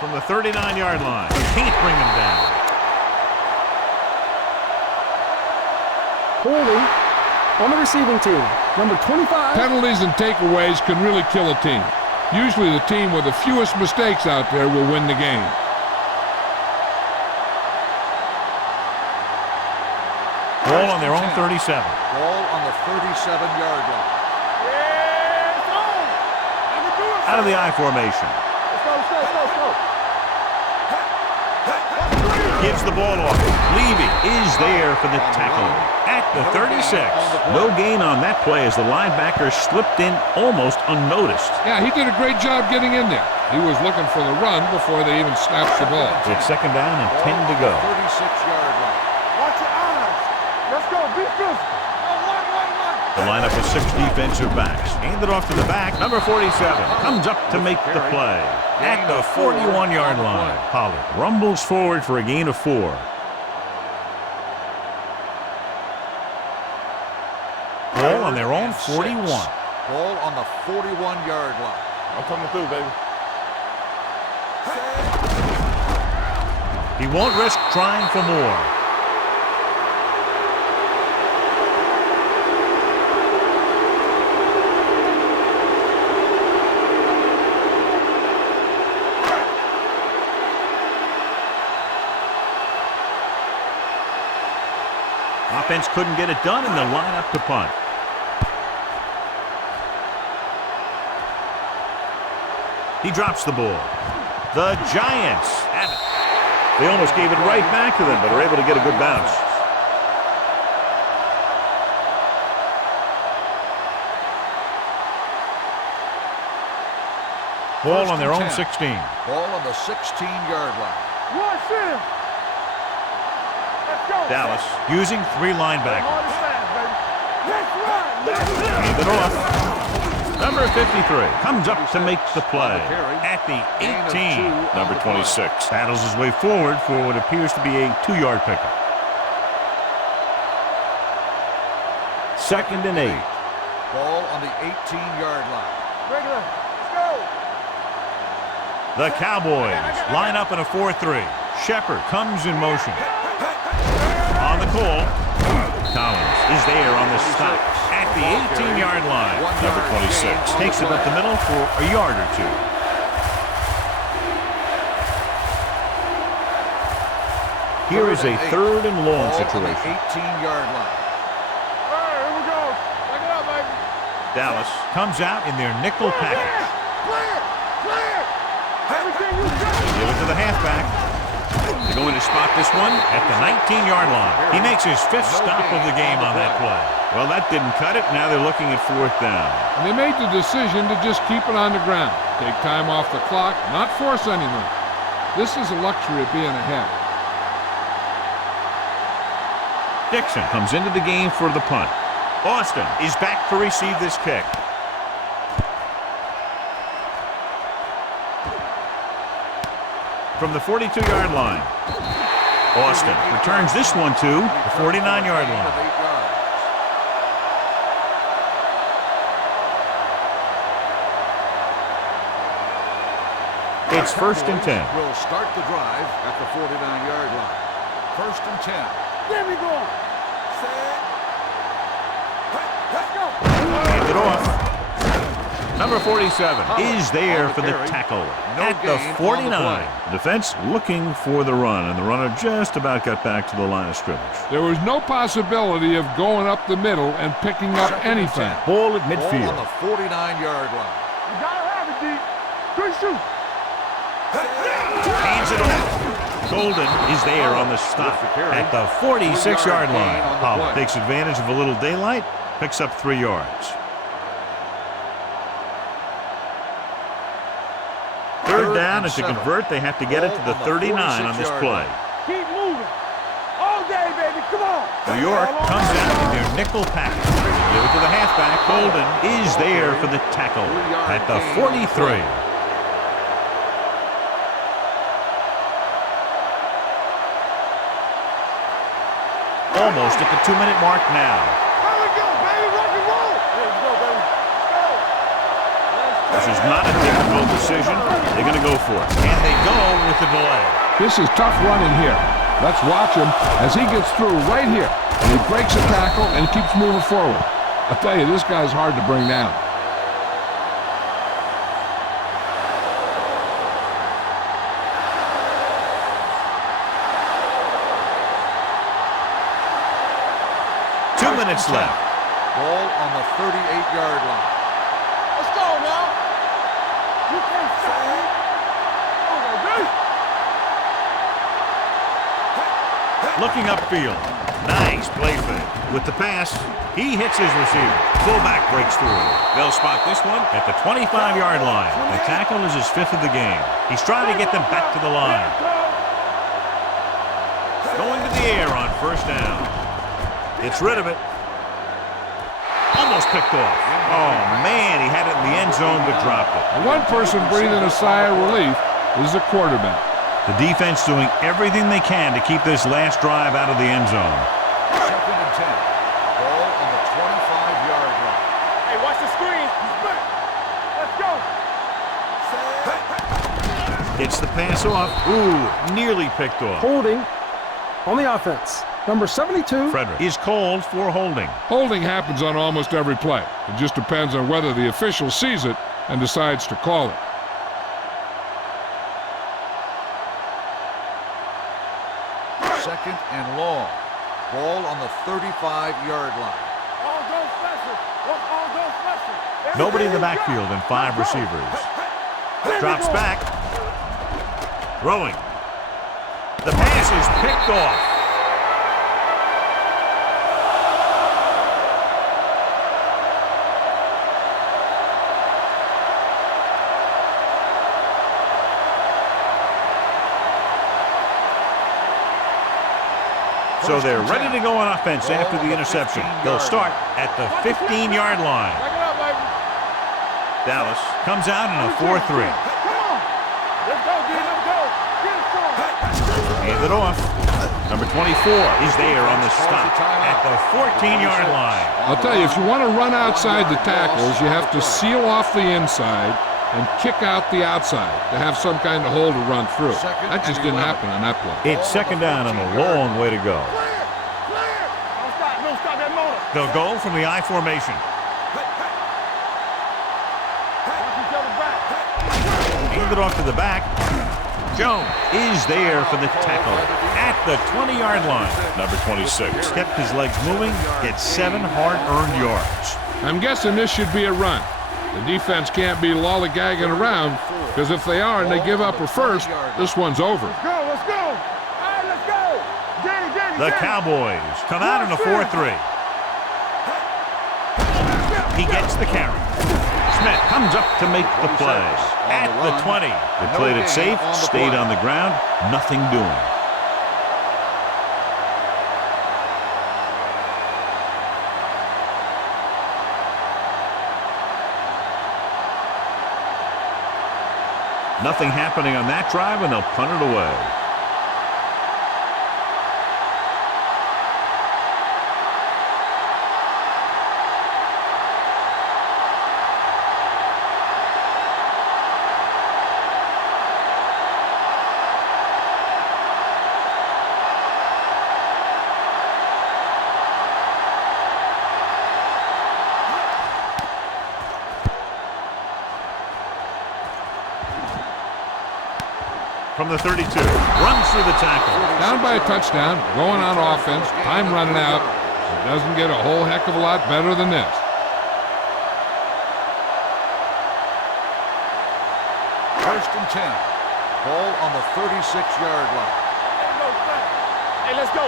From the 39-yard line, can't bring him down. Holding on the receiving team, number 25. Penalties and takeaways can really kill a team. Usually the team with the fewest mistakes out there will win the game. Ball on their own 37. Ball on the 37-yard line. Yeah, it's on. I can do it. Out of the I formation. Let's go. Gives the ball off. Levy is there for the tackle at the 36. No gain on that play as the linebacker slipped in almost unnoticed. Yeah, he did a great job getting in there. He was looking for the run before they even snapped the ball. It's 2nd down and 10 to go. 36-yard line. Watch your eyes. Let's go. Be physical. The lineup of 6 defensive backs. Handed off to the back. Number 47 comes up to make the play at the 41-yard line. Pollard rumbles forward for a gain of 4. Ball on their own 41. Ball on the 41-yard line. I'm coming through, baby. He won't risk trying for more. Offense couldn't get it done in the lineup to punt. He drops the ball. The Giants have it. They almost gave it right back to them, but are able to get a good bounce. Ball on their own 16. Ball on the 16-yard line. Rush in. Let's go. Dallas using 3 linebackers. Let's run. Hand it off. Number 53 comes up to make the play at the 18. Number 26 battles his way forward for what appears to be a 2-yard pickup. 2nd and 8. Ball on the 18-yard line. Regular. Let's go. The Cowboys line up in a 4-3. Shepard comes in motion. On the call, Collins is there on the stop at the 18-yard line. Number 26 takes it up the middle for a yard or 2. Here is a 3rd and long situation. 18-yard line. All right, here we go. Check it out, baby. Dallas comes out in their nickel package. Clear. Everything you got. Give it to the halfback. They're going to spot this one at the 19-yard line. He makes his 5th stop of the game on that play. Well, that didn't cut it. Now they're looking at 4th down. And they made the decision to just keep it on the ground. Take time off the clock, not force anything. This is a luxury of being ahead. Dixon comes into the game for the punt. Austin is back to receive this kick. From the 42-yard line, Austin returns this one to the 49-yard line. It's 1st and 10. Will start the drive at the 49-yard line. 1st and 10. There we go. Let's go. Hand it off. Number 47 is there for the tackle at the 49. Defense looking for the run, and the runner just about got back to the line of scrimmage. There was no possibility of going up the middle and picking up anything. Ball at Ball midfield. on the 49-yard line. You gotta have it, D. Good shoot. Hands it off. Golden is there on the stop at the 46-yard line. Pollard takes advantage of a little daylight, picks up 3 yards. Third down, and to convert, they have to get it to the 39 on this play. Keep moving. All day, baby. Come on. New York comes out in their nickel package. Give it to the halfback. Golden is there for the tackle at the 43. Almost at the 2-minute mark now. There we go, baby. Rock and roll. There you go, baby. This is not a difficult decision. They're going to go for it. And they go with the delay. This is tough running here. Let's watch him as he gets through right here. And he breaks a tackle and keeps moving forward. I tell you, this guy's hard to bring down. Minutes left. Ball on the 38-yard line. Let's go now. You can't stop. Looking upfield. Nice play fake. With the pass, he hits his receiver. Fullback breaks through. They'll spot this one at the 25-yard line. The tackle is his 5th of the game. He's trying to get them back to the line. Going to the air on first down. Gets rid of it. Almost picked off. Oh, man, he had it in the end zone but dropped it. And one person breathing a sigh of relief is the quarterback. The defense doing everything they can to keep this last drive out of the end zone. 2nd and 10. Ball on the 25-yard line. Hey, watch the screen. He's back. Let's go. Gets the pass off. Ooh, nearly picked off. Holding on the offense. Number 72. Frederick is called for holding. Holding happens on almost every play. It just depends on whether the official sees it and decides to call it. Second and long. Ball on the 35-yard line. All go special. All go special. Nobody in the backfield and 5 receivers. Drops back. Throwing. The pass is picked off. So they're ready to go on offense after the interception. They'll start at the 15-yard line. Back it up, baby. Dallas comes out in a 4-3. Come on. Let's go, D. Let's go. Get it strong. Hand it off. Number 24 is there on the stop at the 14-yard line. I'll tell you, if you want to run outside the tackles, you have to seal off the inside and kick out the outside to have some kind of hole to run through. That just didn't happen on that play. It's 2nd down and a long way to go. Clear. Clear. Don't stop that motor. They'll go from the I formation. Watch each other back. Hand it off to the back. Jones is there for the tackle at the 20-yard line. Number 26 kept his legs moving, gets 7 hard-earned yards. I'm guessing this should be a run. The defense can't be lollygagging around, because if they are and they give up a first, this one's over. Let's go. Let's go. All right, let's go. Get it, get it, The get it. Cowboys come out in a 4-3. He gets the carry. Smith comes up to make the play at the 20. They played it safe, stayed on the ground, nothing doing. Nothing happening on that drive, and they'll punt it away. From the 32, runs through the tackle. Down by a touchdown, going on offense, time running out. It doesn't get a whole heck of a lot better than this. First and 10. Ball on the 36-yard line. Hey, let's go.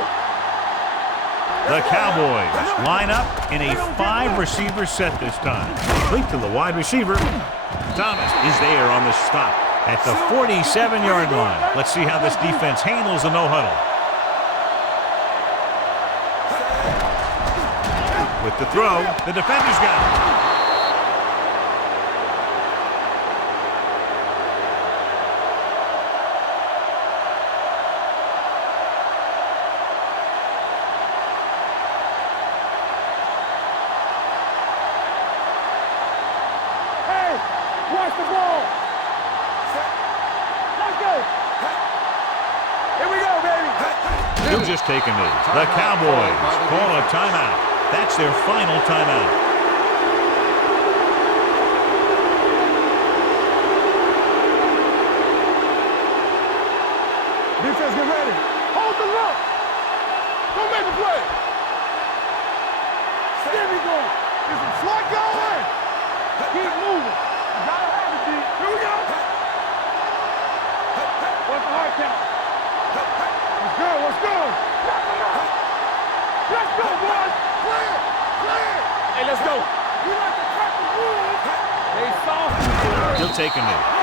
The Cowboys line up in a 5-receiver set this time. Complete to the wide receiver. Thomas is there on the stop at the 47-yard line. Let's see how this defense handles the no-huddle. With the throw, the defender's got it. Watch the ball. Let's go. Here we go, baby. He'll just take a knee. The Cowboys call a timeout. That's their final timeout. Defense, get ready. Hold the look. Don't make a play. There we go. Is it slot going? Keep moving. You gotta have it, D. Here we go. What's the hard count? Let's go, let's go. Let's go, boys. Clear, clear. Hey, let's go. We like to crack the rules. They soft. He'll take a knee.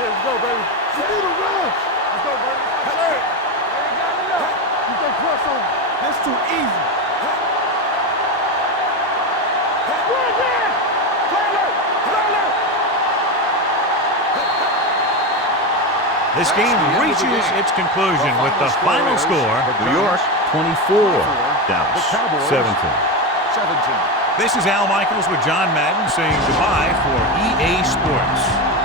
Let's go, baby. You need a rush. Let's go, baby. That's it. They ain't got enough. You can press on. That's too easy. Right there. This game reaches its conclusion with the final score. New York 24, Dallas 17. 17. This is Al Michaels with John Madden saying goodbye for EA Sports.